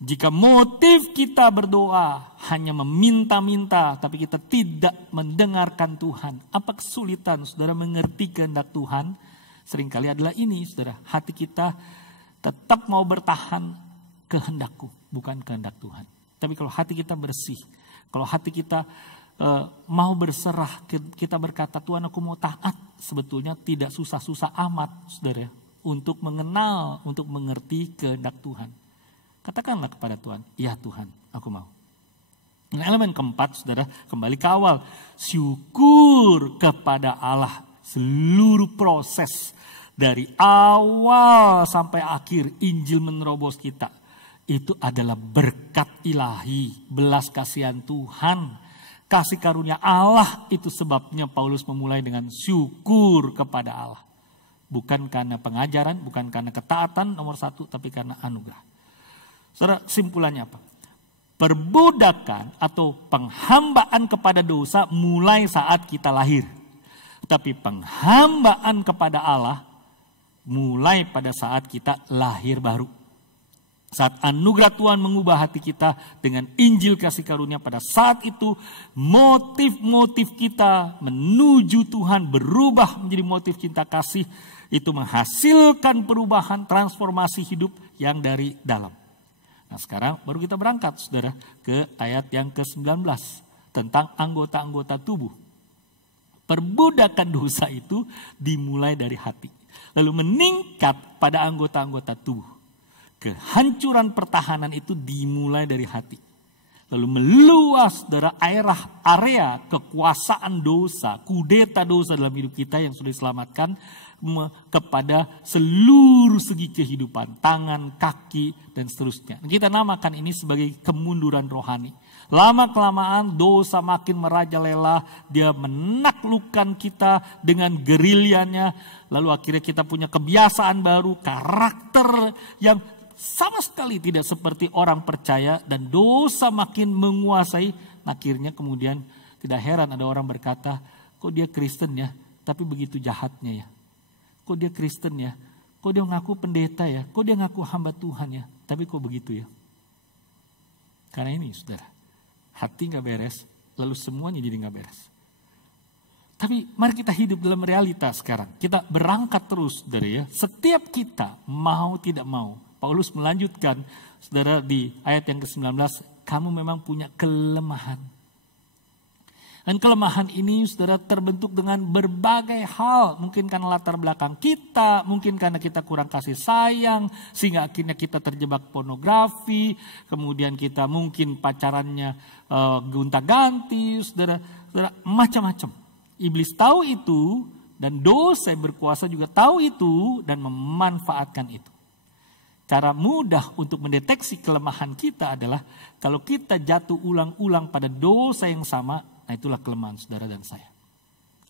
Jika motif kita berdoa hanya meminta-minta, tapi kita tidak mendengarkan Tuhan, apa kesulitan saudara mengerti kehendak Tuhan? Seringkali adalah ini, saudara, hati kita tetap mau bertahan kehendakku, bukan kehendak Tuhan. Tapi kalau hati kita bersih, kalau hati kita mau berserah, kita berkata, Tuhan aku mau taat, sebetulnya tidak susah-susah amat, saudara, untuk mengenal, untuk mengerti kehendak Tuhan. Katakanlah kepada Tuhan, ya Tuhan, aku mau. Nah, elemen keempat, saudara, kembali ke awal. Syukur kepada Allah. Seluruh proses dari awal sampai akhir Injil menerobos kita. Itu adalah berkat ilahi, belas kasihan Tuhan. Kasih karunia Allah, itu sebabnya Paulus memulai dengan syukur kepada Allah. Bukan karena pengajaran, bukan karena ketaatan nomor satu, tapi karena anugerah. Saudara, kesimpulannya apa? Perbudakan atau penghambaan kepada dosa mulai saat kita lahir. Tapi penghambaan kepada Allah mulai pada saat kita lahir baru. Saat anugerah Tuhan mengubah hati kita dengan Injil kasih karunia, pada saat itu motif-motif kita menuju Tuhan berubah menjadi motif cinta kasih. Itu menghasilkan perubahan transformasi hidup yang dari dalam. Nah sekarang baru kita berangkat saudara ke ayat yang ke-19 tentang anggota-anggota tubuh. Perbudakan dosa itu dimulai dari hati. Lalu meningkat pada anggota-anggota tubuh. Kehancuran pertahanan itu dimulai dari hati. Lalu meluas dari area kekuasaan dosa, kudeta dosa dalam hidup kita yang sudah diselamatkan kepada seluruh segi kehidupan, tangan, kaki, dan seterusnya. Kita namakan ini sebagai kemunduran rohani. Lama-kelamaan dosa makin merajalela, dia menaklukkan kita dengan gerilyanya. Lalu akhirnya kita punya kebiasaan baru, karakter yang sama sekali tidak seperti orang percaya, dan dosa makin menguasai. Akhirnya kemudian tidak heran ada orang berkata, kok dia Kristen ya, tapi begitu jahatnya ya. Kok dia Kristen ya, kok dia ngaku pendeta ya, kok dia ngaku hamba Tuhan ya, tapi kok begitu ya. Karena ini saudara, hati gak beres, lalu semuanya jadi gak beres. Tapi mari kita hidup dalam realitas sekarang. Kita berangkat terus saudara ya. Setiap kita mau tidak mau. Paulus melanjutkan saudara di ayat yang ke-19. Kamu memang punya kelemahan. Dan kelemahan ini saudara terbentuk dengan berbagai hal. Mungkin karena latar belakang kita. Mungkin karena kita kurang kasih sayang. Sehingga akhirnya kita terjebak pornografi. Kemudian kita mungkin pacarannya gonta-ganti. Saudara macam-macam. Iblis tahu itu. Dan dosa yang berkuasa juga tahu itu. Dan memanfaatkan itu. Cara mudah untuk mendeteksi kelemahan kita adalah kalau kita jatuh ulang-ulang pada dosa yang sama, nah itulah kelemahan saudara dan saya.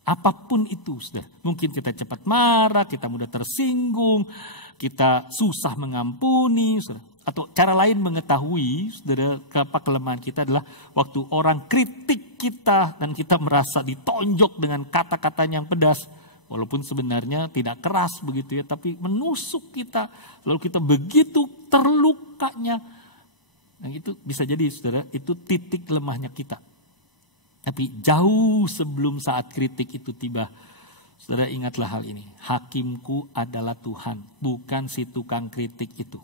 Apapun itu saudara, mungkin kita cepat marah, kita mudah tersinggung, kita susah mengampuni, saudara. Atau cara lain mengetahui saudara apa kelemahan kita adalah waktu orang kritik kita dan kita merasa ditonjok dengan kata-katanya yang pedas. Walaupun sebenarnya tidak keras begitu ya, tapi menusuk kita. Lalu kita begitu terlukanya. Nah itu bisa jadi saudara, itu titik lemahnya kita. Tapi jauh sebelum saat kritik itu tiba, saudara ingatlah hal ini. Hakimku adalah Tuhan, bukan si tukang kritik itu.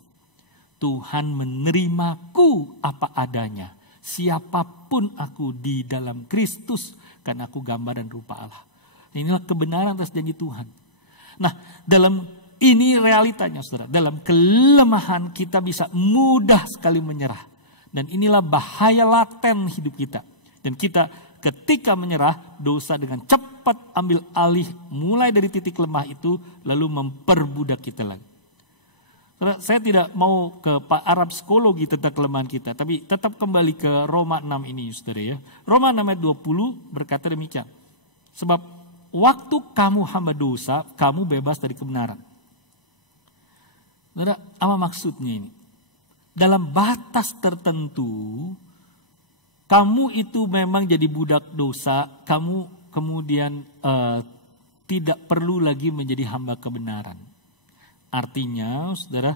Tuhan menerimaku apa adanya. Siapapun aku di dalam Kristus, karena aku gambar dan rupa Allah. Inilah kebenaran atas janji Tuhan. Nah, dalam ini realitanya saudara. Dalam kelemahan kita bisa mudah sekali menyerah. Dan inilah bahaya laten hidup kita. Dan kita ketika menyerah, dosa dengan cepat ambil alih mulai dari titik lemah itu. Lalu memperbudak kita lagi. Saudara, saya tidak mau ke Arab psikologi tentang kelemahan kita. Tapi tetap kembali ke Roma 6 ini saudara ya. Roma 6 ayat 20 berkata demikian. Sebab waktu kamu hamba dosa, kamu bebas dari kebenaran. Saudara, apa maksudnya ini? dalam batas tertentu, kamu itu memang jadi budak dosa, kamu kemudian tidak perlu lagi menjadi hamba kebenaran. Artinya, saudara,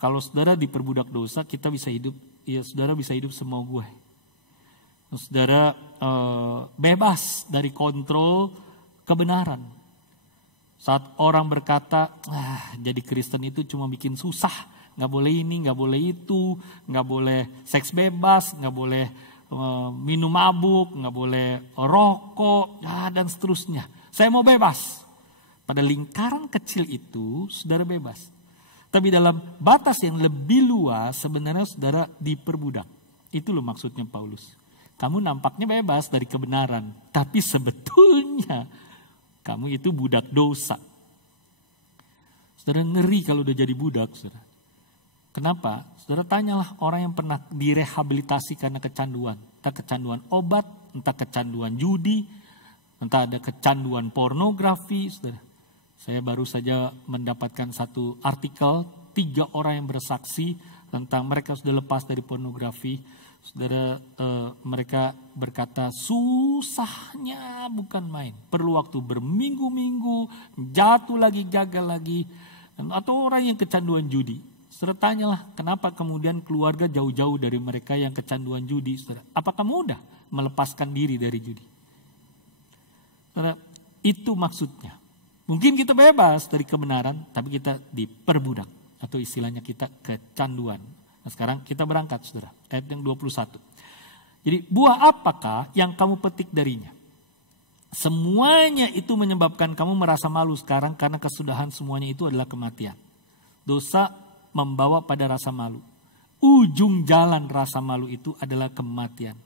kalau saudara diperbudak dosa, kita bisa hidup, ya saudara bisa hidup semau gue. Saudara bebas dari kontrol kebenaran. Saat orang berkata, jadi Kristen itu cuma bikin susah, nggak boleh ini, nggak boleh itu, nggak boleh seks bebas, nggak boleh minum mabuk, nggak boleh rokok, dan seterusnya. Saya mau bebas. Pada lingkaran kecil itu, saudara bebas. Tapi dalam batas yang lebih luas, sebenarnya saudara diperbudak. Itu loh maksudnya Paulus. Kamu nampaknya bebas dari kebenaran, tapi sebetulnya kamu itu budak dosa. Saudara ngeri kalau udah jadi budak, saudara. Kenapa? Saudara tanyalah orang yang pernah direhabilitasi karena kecanduan. Entah kecanduan obat, entah kecanduan judi, entah ada kecanduan pornografi. Saudara. Saya baru saja mendapatkan satu artikel, 3 orang yang bersaksi tentang mereka sudah lepas dari pornografi. Saudara, mereka berkata susahnya bukan main. Perlu waktu berminggu-minggu, jatuh lagi, gagal lagi. Atau orang yang kecanduan judi. Saudara tanyalah kenapa kemudian keluarga jauh-jauh dari mereka yang kecanduan judi. Saudara, apakah mudah melepaskan diri dari judi? Saudara, itu maksudnya. Mungkin kita bebas dari kebenaran, tapi kita diperbudak. Atau istilahnya kita kecanduan. Nah sekarang kita berangkat saudara, ayat yang 21. Jadi buah apakah yang kamu petik darinya? Semuanya itu menyebabkan kamu merasa malu sekarang karena kesudahan semuanya itu adalah kematian. Dosa membawa pada rasa malu. Ujung jalan rasa malu itu adalah kematian.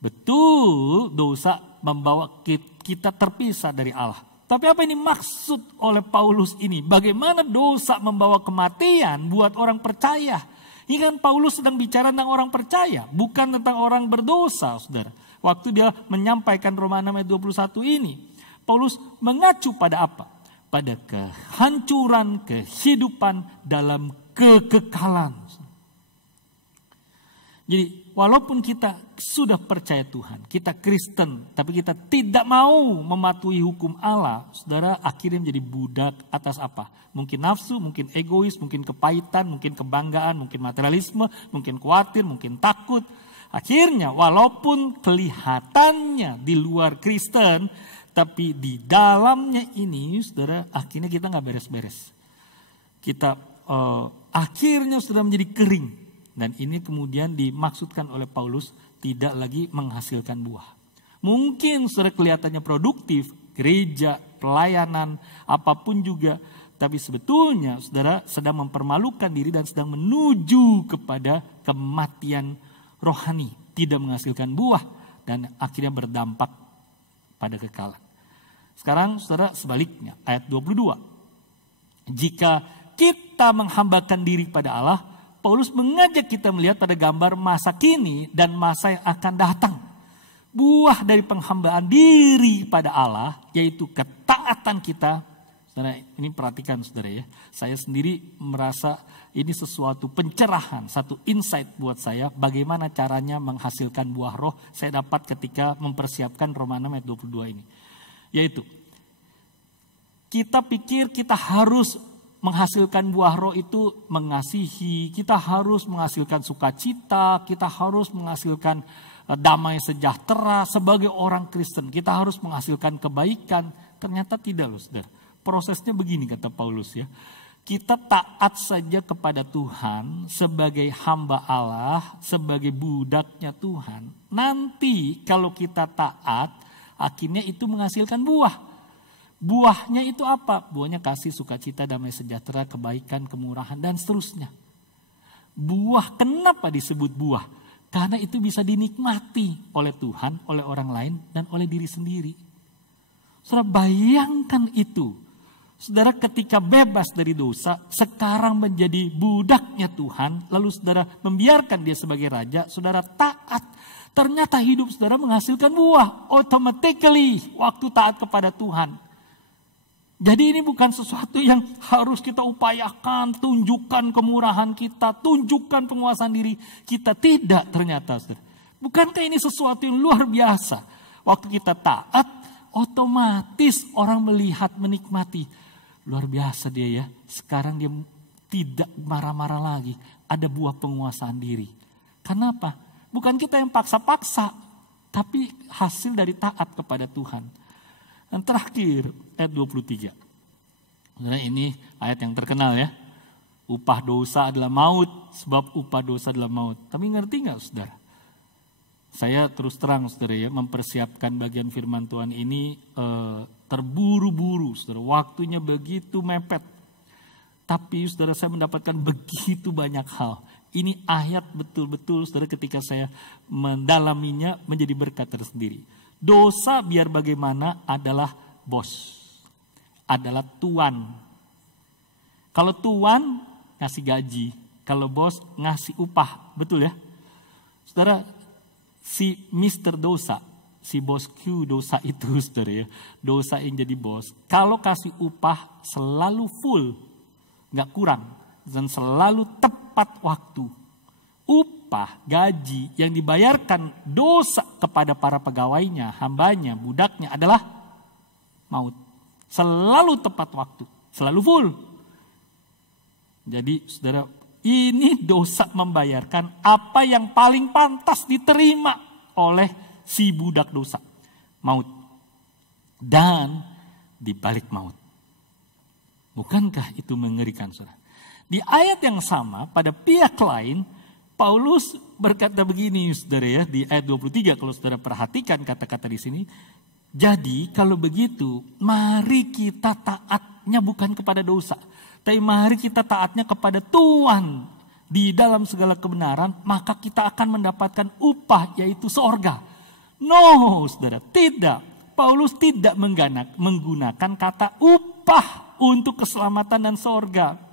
Betul, dosa membawa kita terpisah dari Allah. Tapi apa ini maksud oleh Paulus ini? Bagaimana dosa membawa kematian buat orang percaya? Ini kan Paulus sedang bicara tentang orang percaya, bukan tentang orang berdosa, saudara. Waktu dia menyampaikan Roma 6 ayat 21 ini, Paulus mengacu pada apa? Pada kehancuran kehidupan dalam kekekalan. Jadi walaupun kita sudah percaya Tuhan, kita Kristen, tapi kita tidak mau mematuhi hukum Allah, saudara, akhirnya menjadi budak atas apa? Mungkin nafsu, mungkin egois, mungkin kepahitan, mungkin kebanggaan, mungkin materialisme, mungkin khawatir, mungkin takut. Akhirnya walaupun kelihatannya di luar Kristen, tapi di dalamnya ini, saudara, akhirnya kita nggak beres-beres. Kita akhirnya sudah menjadi kering. Dan ini kemudian dimaksudkan oleh Paulus tidak lagi menghasilkan buah. Mungkin saudara kelihatannya produktif, gereja, pelayanan, apapun juga. Tapi sebetulnya saudara sedang mempermalukan diri dan sedang menuju kepada kematian rohani. Tidak menghasilkan buah dan akhirnya berdampak pada kekekalan. Sekarang saudara sebaliknya, ayat 22. Jika kita menghambakan diri pada Allah, Paulus mengajak kita melihat pada gambar masa kini dan masa yang akan datang. Buah dari penghambaan diri pada Allah, yaitu ketaatan kita. Saudara, ini perhatikan saudara ya. Saya sendiri merasa ini sesuatu pencerahan, satu insight buat saya. Bagaimana caranya menghasilkan buah roh saya dapat ketika mempersiapkan Roma 6 ayat 22 ini. Yaitu, kita pikir kita harus menghasilkan buah roh itu mengasihi, kita harus menghasilkan sukacita, kita harus menghasilkan damai sejahtera sebagai orang Kristen. Kita harus menghasilkan kebaikan. Ternyata tidak loh saudara. Prosesnya begini kata Paulus ya. Kita taat saja kepada Tuhan sebagai hamba Allah, sebagai budaknya Tuhan. Nanti kalau kita taat, akhirnya itu menghasilkan buah. Buahnya itu apa? Buahnya kasih, sukacita, damai sejahtera, kebaikan, kemurahan, dan seterusnya. Buah, kenapa disebut buah? Karena itu bisa dinikmati oleh Tuhan, oleh orang lain, dan oleh diri sendiri. Saudara bayangkan itu. Saudara ketika bebas dari dosa, sekarang menjadi budaknya Tuhan, lalu saudara membiarkan dia sebagai raja, saudara taat. Ternyata hidup saudara menghasilkan buah. Automatically waktu taat kepada Tuhan. Jadi ini bukan sesuatu yang harus kita upayakan, tunjukkan kemurahan kita, tunjukkan penguasaan diri kita. Tidak ternyata, saudara. Bukankah ini sesuatu yang luar biasa? Waktu kita taat, otomatis orang melihat, menikmati. Luar biasa dia ya, sekarang dia tidak marah-marah lagi. Ada buah penguasaan diri. Kenapa? Bukan kita yang paksa-paksa, tapi hasil dari taat kepada Tuhan. Dan terakhir, ayat 23. Nah, ini ayat yang terkenal ya. Upah dosa adalah maut, sebab upah dosa adalah maut. Tapi ngerti nggak saudara? Saya terus terang saudara ya, mempersiapkan bagian firman Tuhan ini terburu-buru saudara. Waktunya begitu mepet. Tapi saudara, saya mendapatkan begitu banyak hal. Ini ayat betul-betul saudara, ketika saya mendalaminya menjadi berkat tersendiri. Dosa biar bagaimana adalah bos, adalah tuan. Kalau tuan ngasih gaji, kalau bos ngasih upah, betul ya? Saudara, si Mr. Dosa, si bos Q dosa itu saudara ya, dosa yang jadi bos, kalau kasih upah selalu full, gak kurang, dan selalu tepat waktu. Upah, gaji yang dibayarkan dosa kepada para pegawainya, hambanya, budaknya adalah maut. Selalu tepat waktu, selalu full. Jadi saudara, ini dosa membayarkan apa yang paling pantas diterima oleh si budak dosa. Maut. Dan dibalik maut. Bukankah itu mengerikan saudara? Di ayat yang sama, pada pihak lain, Paulus berkata begini saudara ya, di ayat 23 kalau saudara perhatikan kata-kata di sini. Jadi kalau begitu, mari kita taatnya bukan kepada dosa, tapi mari kita taatnya kepada Tuhan di dalam segala kebenaran, maka kita akan mendapatkan upah, yaitu sorga. No saudara, tidak. Paulus tidak menggunakan kata upah untuk keselamatan dan sorga.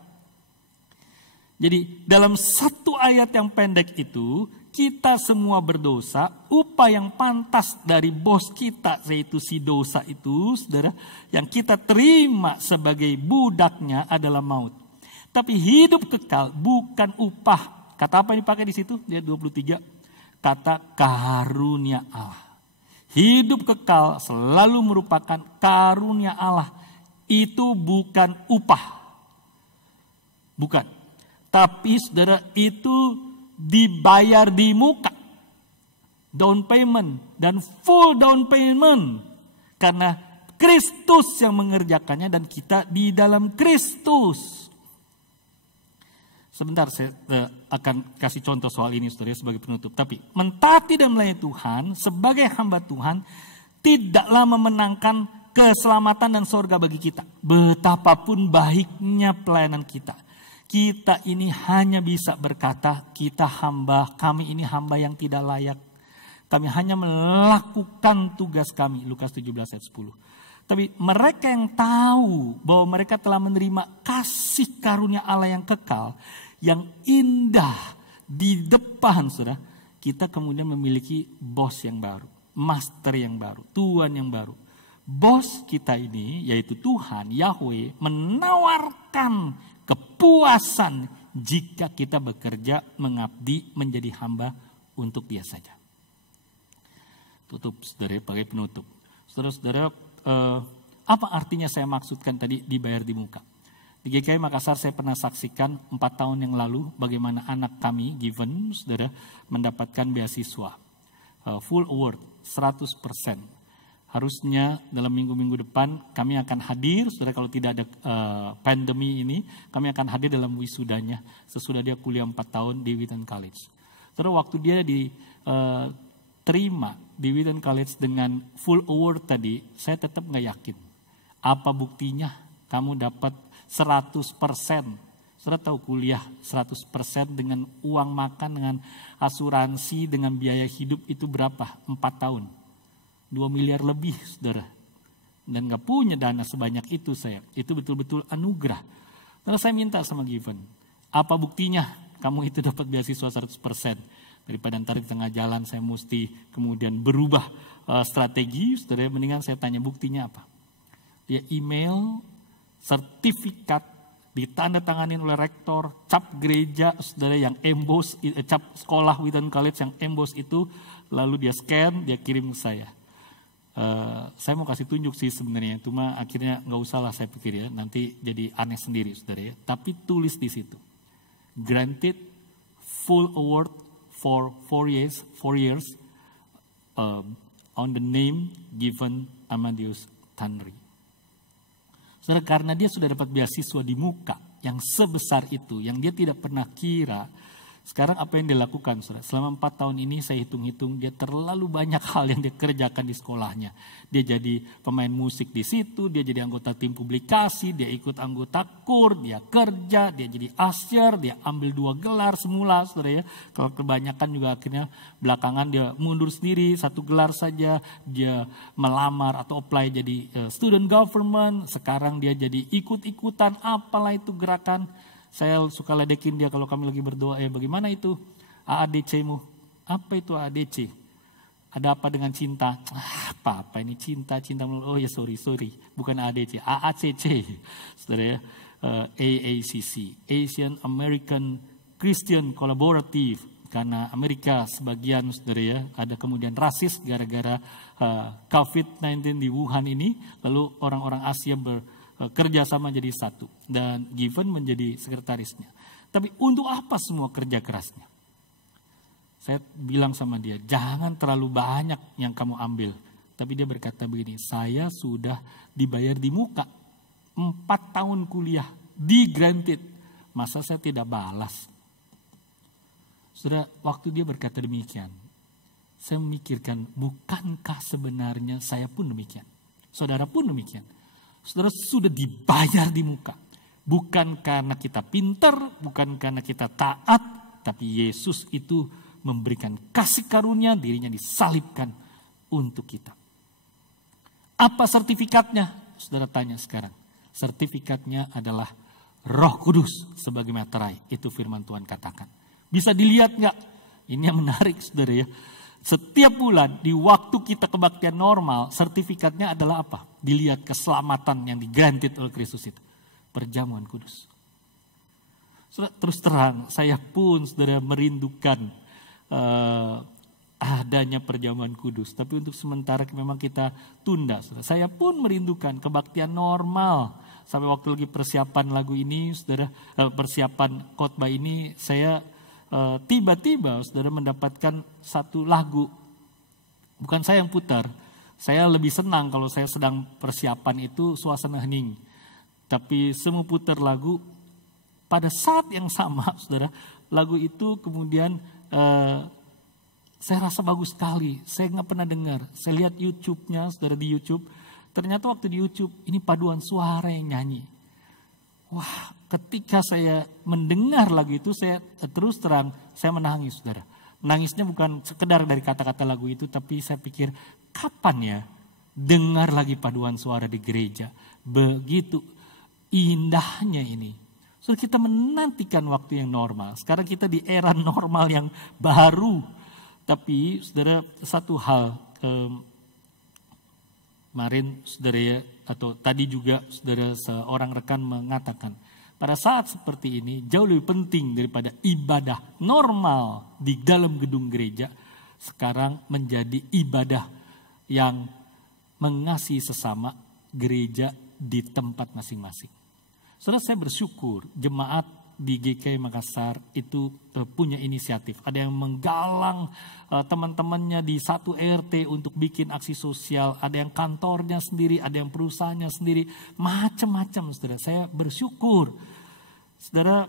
Jadi dalam satu ayat yang pendek itu, kita semua berdosa, upah yang pantas dari bos kita, yaitu si dosa itu, saudara, yang kita terima sebagai budaknya adalah maut. Tapi hidup kekal bukan upah. Kata apa yang dipakai di situ? Di ayat 23, kata karunia Allah. Hidup kekal selalu merupakan karunia Allah. Itu bukan upah. Bukan. Tapi saudara, itu dibayar di muka. Down payment dan full down payment. Karena Kristus yang mengerjakannya dan kita di dalam Kristus. Sebentar saya akan kasih contoh soal ini saudara sebagai penutup. Tapi mentaati dan melayani Tuhan sebagai hamba Tuhan tidaklah memenangkan keselamatan dan sorga bagi kita. Betapapun baiknya pelayanan kita. Kita ini hanya bisa berkata, kita hamba, kami ini hamba yang tidak layak. Kami hanya melakukan tugas kami, Lukas 17 ayat 10. Tapi mereka yang tahu bahwa mereka telah menerima kasih karunia Allah yang kekal, yang indah di depan saudara, kita kemudian memiliki bos yang baru, master yang baru, tuan yang baru. Bos kita ini, yaitu Tuhan, Yahweh, menawarkan kepuasan jika kita bekerja, mengabdi, menjadi hamba untuk Dia saja. Tutup saudara, pakai penutup. Saudara-saudara, apa artinya saya maksudkan tadi dibayar di muka? Di GKI Makassar saya pernah saksikan 4 tahun yang lalu bagaimana anak kami, Given, saudara, mendapatkan beasiswa. Full award, 100%. Harusnya dalam minggu-minggu depan kami akan hadir, saudara, kalau tidak ada pandemi ini, kami akan hadir dalam wisudanya sesudah dia kuliah 4 tahun di Wheaton College. Saudara, waktu dia diterima di Wheaton College dengan full award tadi, saya tetap nggak yakin. Apa buktinya kamu dapat 100%? Saudara tahu kuliah 100% dengan uang makan, dengan asuransi, dengan biaya hidup itu berapa? 4 tahun. 2 miliar lebih saudara. Dan gak punya dana sebanyak itu saya. Itu betul-betul anugerah. Lalu saya minta sama Given, apa buktinya kamu itu dapat beasiswa 100%? Daripada ntar di tengah jalan saya mesti kemudian berubah strategi, saudara, mendingan saya tanya buktinya apa. Dia email sertifikat ditandatanganin oleh rektor, cap gereja, saudara, yang emboss, cap sekolah Wheaton College yang emboss itu, lalu dia scan, dia kirim ke saya. Saya mau kasih tunjuk sih sebenarnya, cuma akhirnya nggak usah lah saya pikir ya, nanti jadi aneh sendiri, saudara ya. Tapi tulis di situ, granted full award for 4 years on the name given Amadeus Tanri. Saudara, karena dia sudah dapat beasiswa di muka yang sebesar itu, yang dia tidak pernah kira, sekarang apa yang dia lakukan, saudara? Selama 4 tahun ini saya hitung-hitung, dia terlalu banyak hal yang dia kerjakan di sekolahnya. Dia jadi pemain musik di situ, dia jadi anggota tim publikasi, dia ikut anggota KUR, dia kerja, dia jadi usher, dia ambil 2 gelar semula, saudara ya. Kalau kebanyakan juga akhirnya belakangan dia mundur sendiri, 1 gelar saja, dia melamar atau apply jadi student government, sekarang dia jadi ikut-ikutan apalah itu gerakan. Saya suka ledekin dia kalau kami lagi berdoa, bagaimana itu AADC-mu? Apa itu AADC? Ada apa dengan cinta? Apa ini cinta melulu. Oh ya sorry, bukan AADC, AACC, saudara ya, AACC, Asian American Christian Collaborative. Karena Amerika sebagian, saudara ya, ada kemudian rasis gara-gara COVID-19 di Wuhan ini, lalu orang-orang Asia kerja sama jadi satu, dan Given menjadi sekretarisnya. Tapi untuk apa semua kerja kerasnya? Saya bilang sama dia, jangan terlalu banyak yang kamu ambil. Tapi dia berkata begini, saya sudah dibayar di muka 4 tahun kuliah, di granted, masa saya tidak balas? Saudara, waktu dia berkata demikian, saya memikirkan, bukankah sebenarnya saya pun demikian? Saudara pun demikian. Saudara sudah dibayar di muka. Bukan karena kita pintar, bukan karena kita taat, tapi Yesus itu memberikan kasih karunia, dirinya disalibkan untuk kita. Apa sertifikatnya? Saudara tanya sekarang. Sertifikatnya adalah Roh Kudus sebagai materai. Itu firman Tuhan katakan. Bisa dilihat nggak? Ini yang menarik, saudara ya. Setiap bulan di waktu kita kebaktian normal, sertifikatnya adalah apa? Dilihat keselamatan yang digranted oleh Kristus itu. Perjamuan kudus. Saudara, terus terang, saya pun saudara merindukan adanya perjamuan kudus. Tapi untuk sementara memang kita tunda. Saudara. Saya pun merindukan kebaktian normal. Sampai waktu lagi persiapan lagu ini, saudara, persiapan khotbah ini, saya tiba-tiba saudara mendapatkan satu lagu. Bukan saya yang putar. Saya lebih senang kalau saya sedang persiapan itu suasana hening. Tapi semua putar lagu pada saat yang sama, saudara. Lagu itu kemudian saya rasa bagus sekali. Saya nggak pernah dengar. Saya lihat YouTube-nya, saudara, di YouTube. Ternyata waktu di YouTube ini paduan suara yang nyanyi. Wah, ketika saya mendengar lagu itu, saya terus terang, saya menangis, saudara. Menangisnya bukan sekedar dari kata-kata lagu itu, tapi saya pikir, kapan ya dengar lagi paduan suara di gereja? Begitu indahnya ini. Saudara, kita menantikan waktu yang normal. Sekarang kita di era normal yang baru. Tapi, saudara, satu hal, kemarin, saudara ya, atau tadi juga saudara seorang rekan mengatakan, pada saat seperti ini jauh lebih penting daripada ibadah normal di dalam gedung gereja, sekarang menjadi ibadah yang mengasihi sesama gereja di tempat masing-masing. Saudara, saya bersyukur jemaat di GKI Makassar itu punya inisiatif. Ada yang menggalang teman-temannya di satu RT untuk bikin aksi sosial. Ada yang kantornya sendiri, ada yang perusahaannya sendiri. Macam-macam, saudara. Saya bersyukur. Saudara,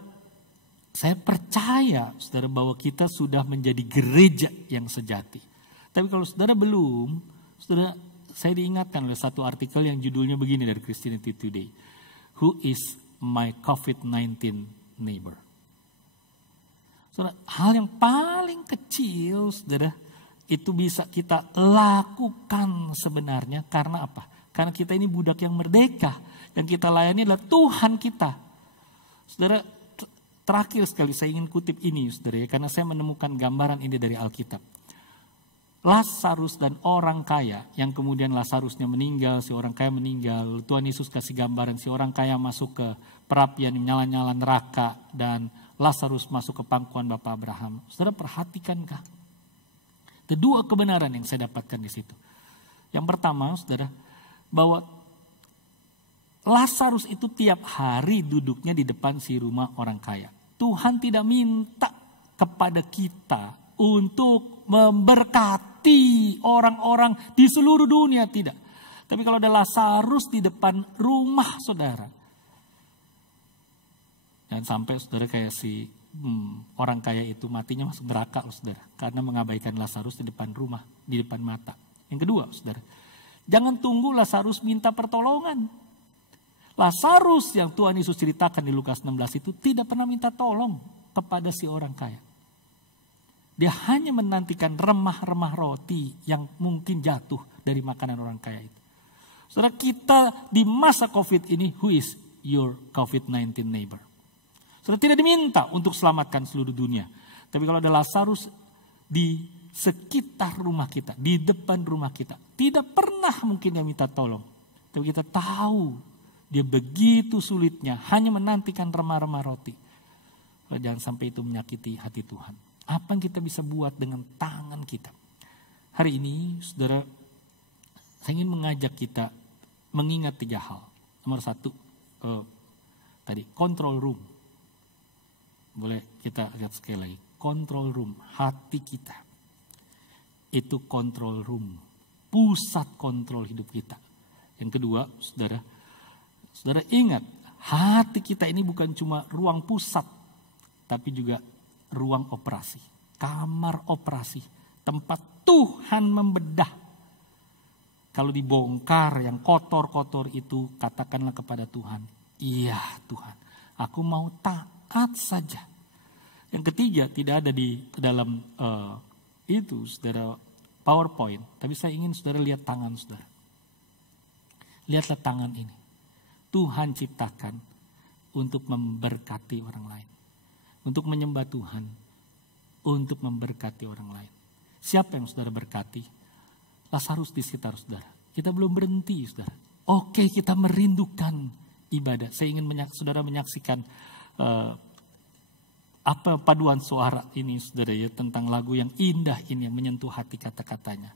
saya percaya, saudara, bahwa kita sudah menjadi gereja yang sejati. Tapi kalau saudara belum, saudara, saya diingatkan oleh satu artikel yang judulnya begini dari Christianity Today. Who is my COVID-19 neighbor? Saudara, hal yang paling kecil, saudara, itu bisa kita lakukan sebenarnya karena apa? Karena kita ini budak yang merdeka. Yang kita layani adalah Tuhan kita. Saudara, terakhir sekali saya ingin kutip ini, saudara, karena saya menemukan gambaran ini dari Alkitab. Lazarus dan orang kaya, yang kemudian Lazarusnya meninggal, si orang kaya meninggal. Tuhan Yesus kasih gambaran si orang kaya masuk ke perapian yang nyala-nyala neraka dan Lazarus masuk ke pangkuan Bapa Abraham. Saudara, perhatikankah? Kedua kebenaran yang saya dapatkan di situ. Yang pertama, saudara, bahwa Lazarus itu tiap hari duduknya di depan si rumah orang kaya. Tuhan tidak minta kepada kita untuk memberkati orang-orang di seluruh dunia, tidak. Tapi kalau ada Lazarus di depan rumah saudara, jangan sampai saudara kayak si orang kaya itu matinya masuk neraka loh saudara, karena mengabaikan Lazarus di depan rumah, di depan mata. Yang kedua saudara, jangan tunggu Lazarus minta pertolongan. Lazarus yang Tuhan Yesus ceritakan di Lukas 16 itu tidak pernah minta tolong kepada si orang kaya. Dia hanya menantikan remah-remah roti yang mungkin jatuh dari makanan orang kaya itu. Saudara, kita di masa COVID ini, who is your COVID-19 neighbor? Saudara, tidak diminta untuk selamatkan seluruh dunia. Tapi kalau ada Lazarus di sekitar rumah kita, di depan rumah kita, tidak pernah mungkin dia minta tolong. Tapi kita tahu dia begitu sulitnya hanya menantikan remah-remah roti. Jangan sampai itu menyakiti hati Tuhan. Apa yang kita bisa buat dengan tangan kita? Hari ini, saudara, saya ingin mengajak kita mengingat 3 hal. Nomor 1, tadi, control room. Boleh kita lihat sekali lagi. Control room, hati kita. Itu control room, pusat kontrol hidup kita. Yang kedua, saudara ingat, hati kita ini bukan cuma ruang pusat, tapi juga ruang operasi, kamar operasi, tempat Tuhan membedah. Kalau dibongkar yang kotor-kotor itu, katakanlah kepada Tuhan, iya Tuhan, aku mau taat saja. Yang ketiga, tidak ada di dalam itu saudara PowerPoint, tapi saya ingin saudara lihat tangan saudara. Lihatlah tangan ini. Tuhan ciptakan untuk memberkati orang lain. Untuk menyembah Tuhan, untuk memberkati orang lain. Siapa yang saudara berkati? Lazarus di sekitar saudara. Kita belum berhenti saudara. Oke, kita merindukan ibadah. Saya ingin saudara menyaksikan apa paduan suara ini saudara ya, tentang lagu yang indah ini yang menyentuh hati kata-katanya.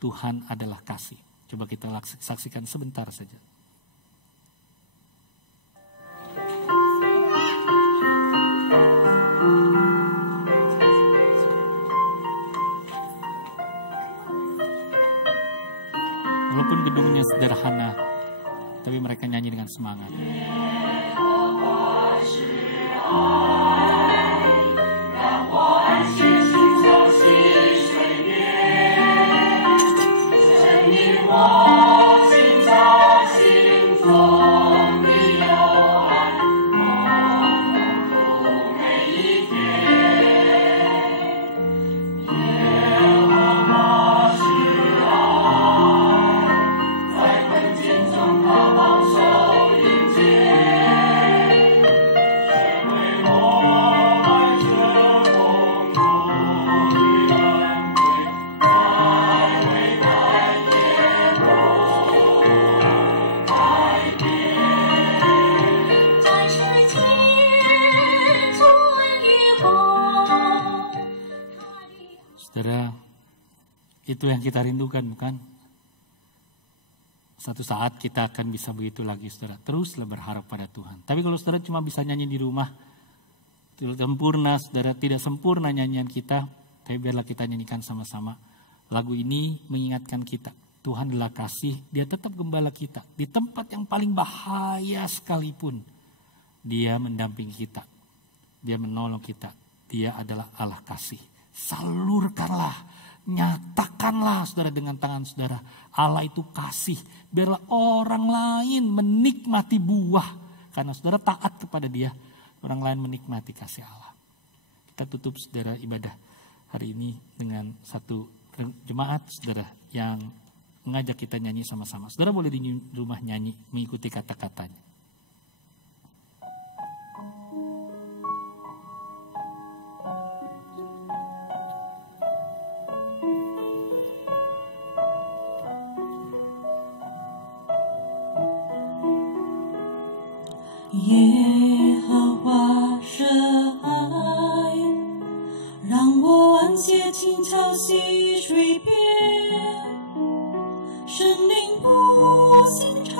Tuhan adalah kasih. Coba kita saksikan sebentar saja. Walaupun gedungnya sederhana, tapi mereka nyanyi dengan semangat. Saudara, itu yang kita rindukan bukan? Satu saat kita akan bisa begitu lagi saudara. Teruslah berharap pada Tuhan. Tapi kalau saudara cuma bisa nyanyi di rumah, tidak sempurna saudara, tidak sempurna nyanyian kita, tapi biarlah kita nyanyikan sama-sama. Lagu ini mengingatkan kita, Tuhan adalah kasih, Dia tetap gembala kita. Di tempat yang paling bahaya sekalipun, Dia mendampingi kita. Dia menolong kita. Dia adalah Allah kasih. Salurkanlah, nyatakanlah saudara dengan tangan saudara. Allah itu kasih. Biarlah orang lain menikmati buah. Karena saudara taat kepada Dia, orang lain menikmati kasih Allah. Kita tutup saudara ibadah hari ini dengan satu jemaat saudara yang mengajak kita nyanyi sama-sama. Saudara boleh di rumah nyanyi mengikuti kata-katanya. 溪水边，生灵不心插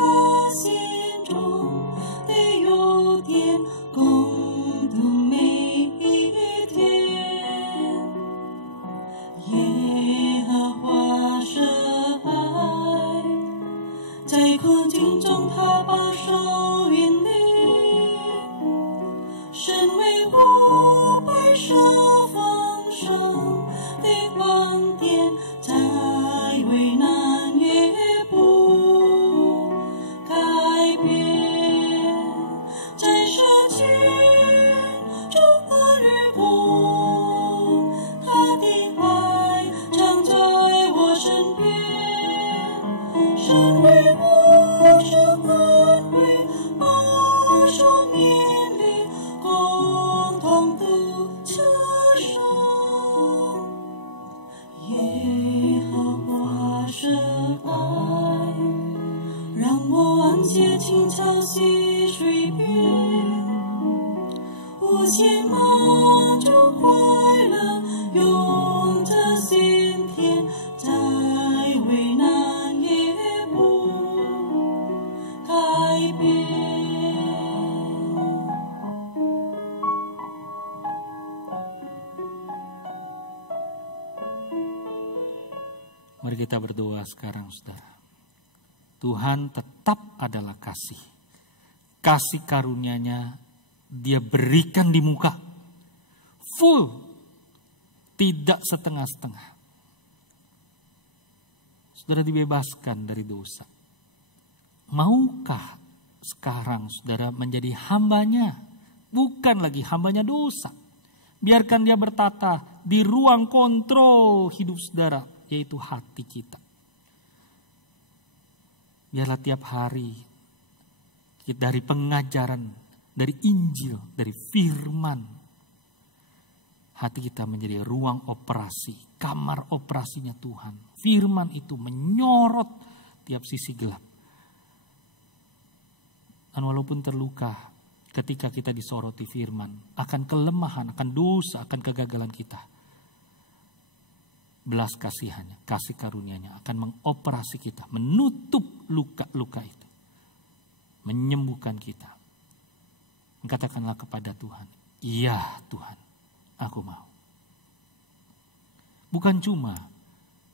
心中的有点共同每一天。耶和华是爱，在困境中他保守引领，身为我摆设丰盛的恩典，在危难也不改变，在世间中恩与共，他的爱常在我身边，身为我生恩与保守面临共同度秋生。耶和华是爱，让我安歇青草溪水边，无限满足快乐，永着心田，在危难也不改变。Mari kita berdoa sekarang, saudara. Tuhan tetap adalah kasih. Kasih karunia-Nya Dia berikan di muka. Full. Tidak setengah-setengah. Saudara dibebaskan dari dosa. Maukah sekarang saudara menjadi hambanya? Bukan lagi hambanya dosa. Biarkan Dia bertata di ruang kontrol hidup saudara, yaitu hati kita. Biarlah tiap hari dari pengajaran, dari Injil, dari firman, hati kita menjadi ruang operasi, kamar operasinya Tuhan. Firman itu menyorot tiap sisi gelap. Dan walaupun terluka ketika kita disoroti firman, akan kelemahan, akan dosa, akan kegagalan kita, belas kasihannya, kasih karunia-Nya akan mengoperasi kita, menutup luka-luka itu, menyembuhkan kita. Katakanlah kepada Tuhan, iya Tuhan, aku mau. Bukan cuma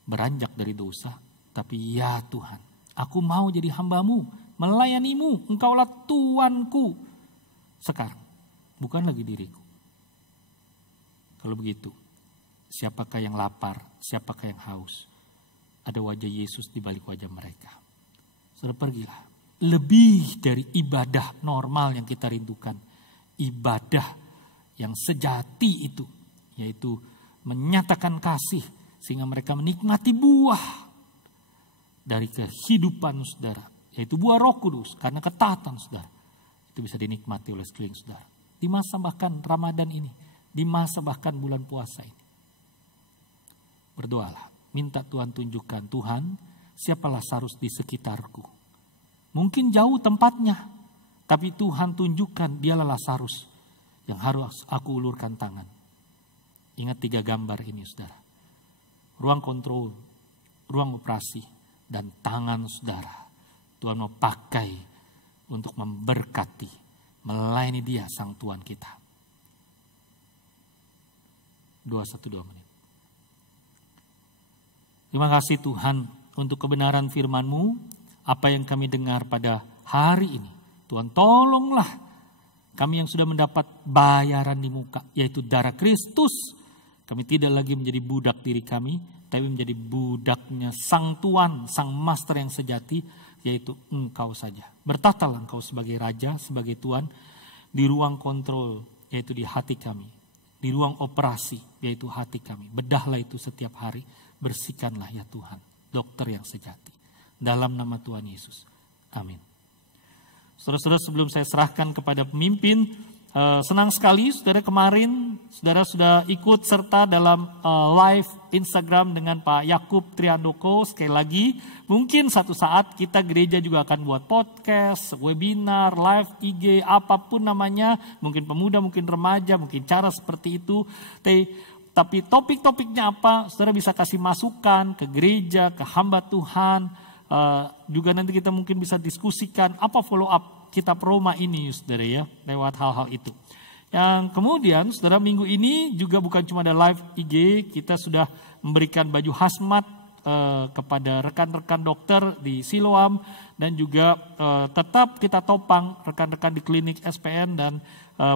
beranjak dari dosa, tapi ya Tuhan, aku mau jadi hamba-Mu, melayani-Mu, Engkaulah Tuanku sekarang, bukan lagi diriku. Kalau begitu, siapakah yang lapar, siapakah yang haus? Ada wajah Yesus di balik wajah mereka. Saudara, pergilah. Lebih dari ibadah normal yang kita rindukan. Ibadah yang sejati itu. Yaitu menyatakan kasih. Sehingga mereka menikmati buah dari kehidupan saudara. Yaitu buah Roh Kudus. Karena ketaatan saudara. Itu bisa dinikmati oleh sekeliling saudara. Di masa bahkan Ramadan ini. Di masa bahkan bulan puasa ini. Berdoalah, minta Tuhan tunjukkan, Tuhan, siapa Lazarus di sekitarku. Mungkin jauh tempatnya, tapi Tuhan tunjukkan dialah Lazarus yang harus aku ulurkan tangan. Ingat 3 gambar ini, saudara. Ruang kontrol, ruang operasi, dan tangan saudara. Tuhan mau pakai untuk memberkati, melayani Dia Sang Tuhan kita. 2 menit. Terima kasih Tuhan untuk kebenaran firman-Mu, apa yang kami dengar pada hari ini. Tuhan tolonglah kami yang sudah mendapat bayaran di muka, yaitu darah Kristus. Kami tidak lagi menjadi budak diri kami, tapi menjadi budaknya Sang Tuan, Sang Master yang sejati, yaitu Engkau saja. Bertatalah Engkau sebagai Raja, sebagai Tuan, di ruang kontrol, yaitu di hati kami. Di ruang operasi, yaitu hati kami. Bedahlah itu setiap hari. Bersihkanlah ya Tuhan, dokter yang sejati. Dalam nama Tuhan Yesus. Amin. Saudara-saudara, sebelum saya serahkan kepada pemimpin, senang sekali saudara kemarin, saudara sudah ikut serta dalam live Instagram dengan Pak Yakub Triandoko. Sekali lagi, mungkin satu saat kita gereja juga akan buat podcast, webinar, live IG, apapun namanya. Mungkin pemuda, mungkin remaja, mungkin cara seperti itu. Tapi topik-topiknya apa? Saudara bisa kasih masukan ke gereja, ke hamba Tuhan. Juga nanti kita mungkin bisa diskusikan apa follow up kitab Roma ini, saudara ya, lewat hal-hal itu. Yang kemudian, saudara, minggu ini juga bukan cuma ada live IG, kita sudah memberikan baju hazmat kepada rekan-rekan dokter di Siloam, dan juga tetap kita topang rekan-rekan di klinik SPN, dan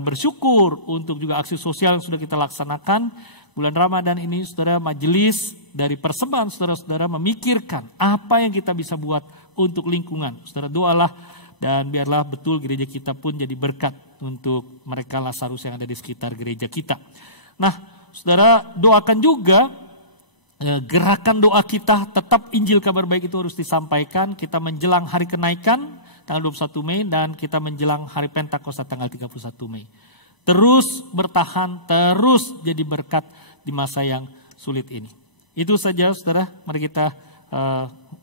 bersyukur untuk juga aksi sosial yang sudah kita laksanakan. Bulan Ramadan ini, saudara, majelis dari persembahan saudara-saudara memikirkan apa yang kita bisa buat untuk lingkungan. Saudara, doalah dan biarlah betul gereja kita pun jadi berkat untuk mereka Lazarus yang ada di sekitar gereja kita. Nah, saudara, doakan juga gerakan doa kita tetap Injil kabar baik itu harus disampaikan. Kita menjelang hari kenaikan tanggal 21 Mei dan kita menjelang hari Pentakosta tanggal 31 Mei. Terus bertahan, terus jadi berkat di masa yang sulit ini. Itu saja, saudara. Mari kita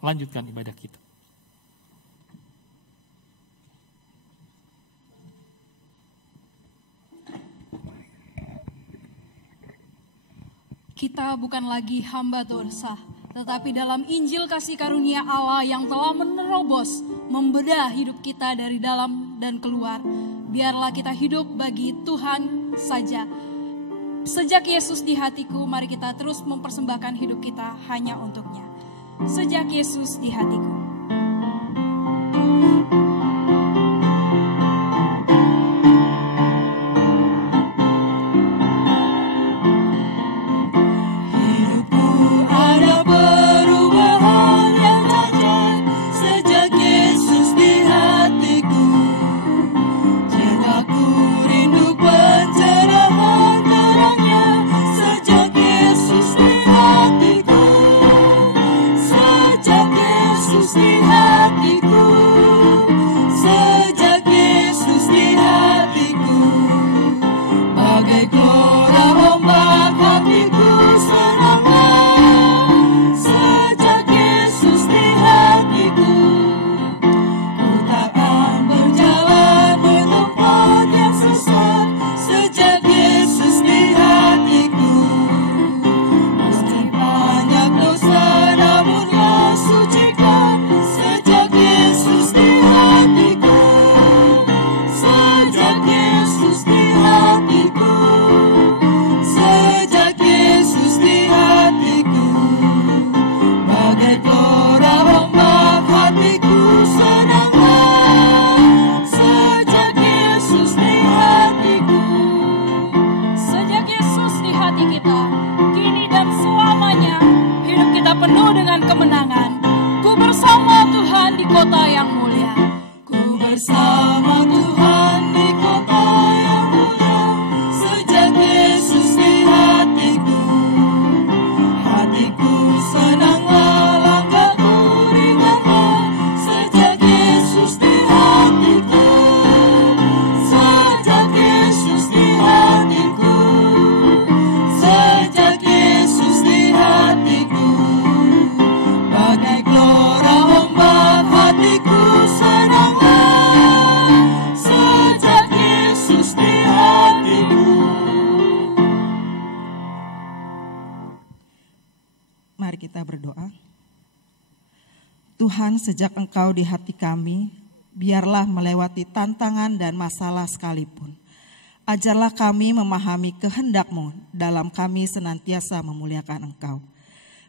lanjutkan ibadah kita. Kita bukan lagi hamba dosa, tetapi dalam Injil kasih karunia Allah yang telah menerobos, membedah hidup kita dari dalam dan keluar. Biarlah kita hidup bagi Tuhan saja. Sejak Yesus di hatiku, mari kita terus mempersembahkan hidup kita hanya untuknya. Sejak Yesus di hatiku. Tuhan, sejak Engkau di hati kami, biarlah melewati tantangan dan masalah sekalipun. Ajarlah kami memahami kehendak-Mu dalam kami senantiasa memuliakan Engkau.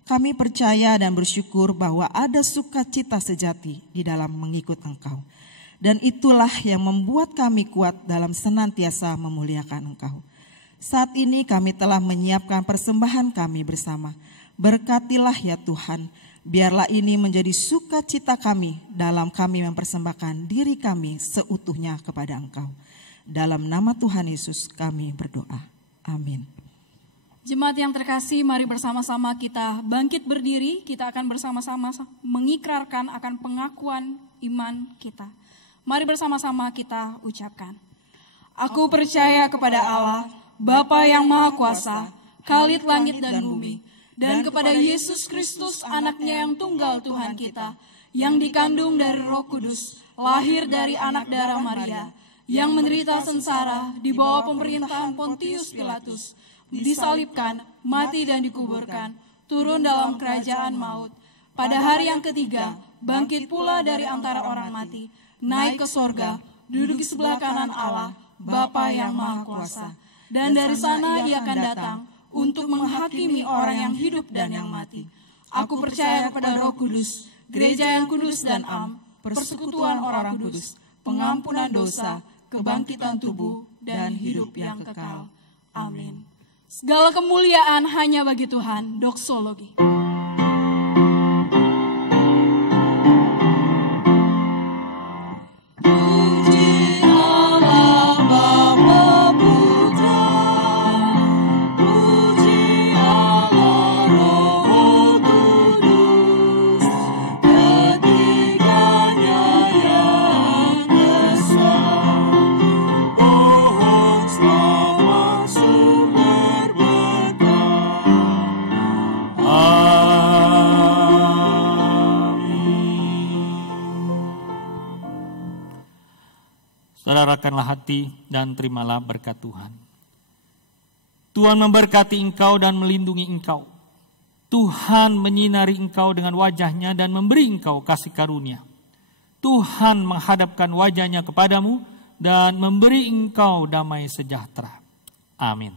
Kami percaya dan bersyukur bahwa ada sukacita sejati di dalam mengikut Engkau. Dan itulah yang membuat kami kuat dalam senantiasa memuliakan Engkau. Saat ini kami telah menyiapkan persembahan kami bersama. Berkatilah ya Tuhan, biarlah ini menjadi sukacita kami dalam kami mempersembahkan diri kami seutuhnya kepada Engkau. Dalam nama Tuhan Yesus kami berdoa. Amin. Jemaat yang terkasih, mari bersama-sama kita bangkit berdiri. Kita akan bersama-sama mengikrarkan akan pengakuan iman kita. Mari bersama-sama kita ucapkan. Aku percaya kepada Allah, Bapa yang Maha Kuasa, Khalid langit dan bumi, dan kepada Yesus Kristus anaknya yang tunggal Tuhan kita, yang dikandung dari Roh Kudus, lahir dari anak darah Maria, yang menderita sengsara di bawah pemerintahan Pontius Pilatus, disalibkan, mati dan dikuburkan, turun dalam kerajaan maut. Pada hari yang ketiga, bangkit pula dari antara orang mati, naik ke sorga, duduk di sebelah kanan Allah, Bapa yang Maha Kuasa. Dan dari sana ia akan datang untuk menghakimi orang yang hidup dan yang mati. Aku percaya kepada Roh Kudus, gereja yang kudus dan am, persekutuan orang kudus, pengampunan dosa, kebangkitan tubuh, dan hidup yang kekal. Amin. Segala kemuliaan hanya bagi Tuhan. Doksologi. Arahkanlah hati dan terimalah berkat Tuhan. Tuhan memberkati engkau dan melindungi engkau. Tuhan menyinari engkau dengan wajahnya dan memberi engkau kasih karunia. Tuhan menghadapkan wajahnya kepadamu dan memberi engkau damai sejahtera. Amin.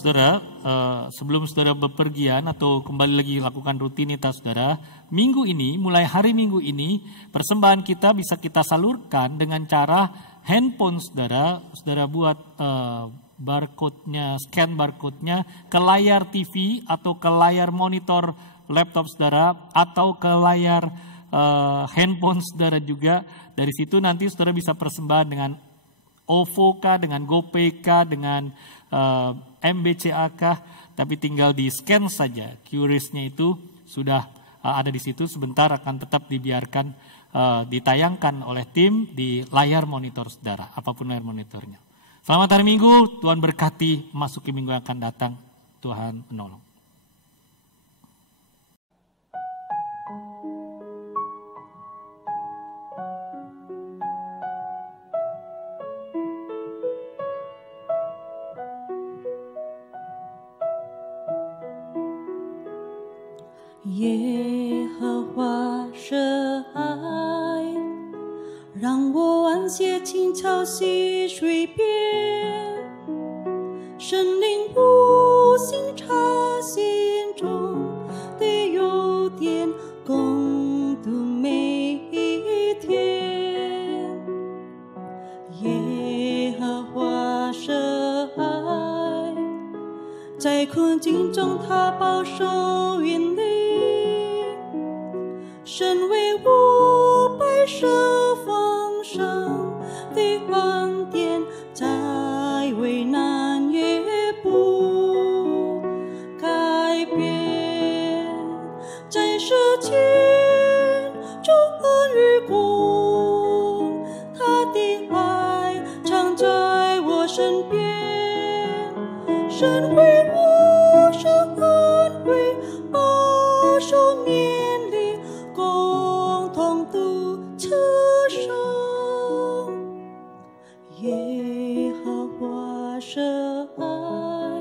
Saudara, sebelum saudara bepergian atau kembali lagi lakukan rutinitas saudara, minggu ini, mulai hari minggu ini, persembahan kita bisa kita salurkan dengan cara handphone saudara. Saudara buat barcode-nya, scan barcode-nya ke layar TV atau ke layar monitor laptop saudara, atau ke layar handphone saudara juga. Dari situ nanti saudara bisa persembahan dengan OVO kah, dengan GoPay kah, dengan MBCA kah, tapi tinggal di scan saja. QRIS-nya itu sudah ada di situ, sebentar akan tetap dibiarkan ditayangkan oleh tim di layar monitor saudara, apapun layar monitornya. Selamat hari Minggu, Tuhan berkati, masuki minggu yang akan datang, Tuhan menolong.耶和华是爱，让我安歇静悄溪水边，神灵无心插心中的有点共度每一天。耶和华是爱，在困境中他保守引领。身为我百世丰盛的恩典，在危难也不改变，在世间主恩与共，他的爱常在我身边，身为我是恩惠保守面。耶和华是爱，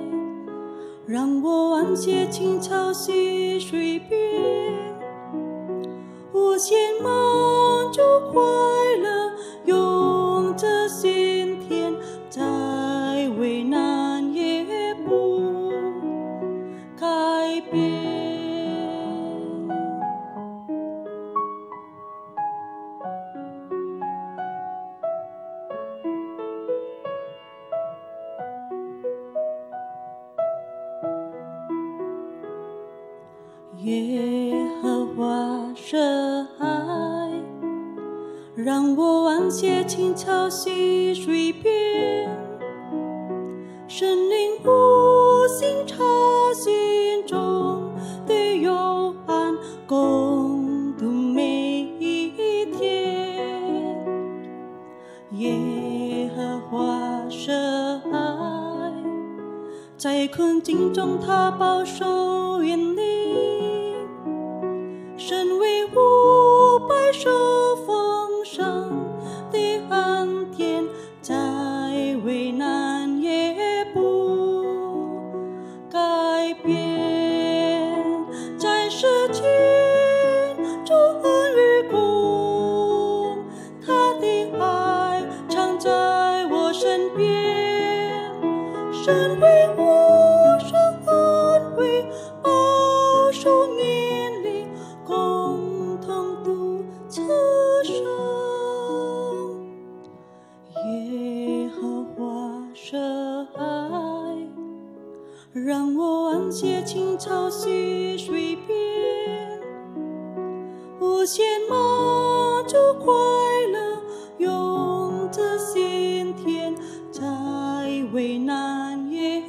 让我安歇静悄溪水边，无限满足快乐，永着心田，在危难也不改变。耶和华是爱，让我安歇静悄溪水边，神灵无在困境中他保守原理，身为无百受丰盛的恩典，再为难也不改变，在世间主恩与共，他的爱常在我身边，身为我生恩惠，保守勉励，共同度此生。耶和华是爱，让我安歇青草溪水边，无限满足快乐，永自心田，在为难也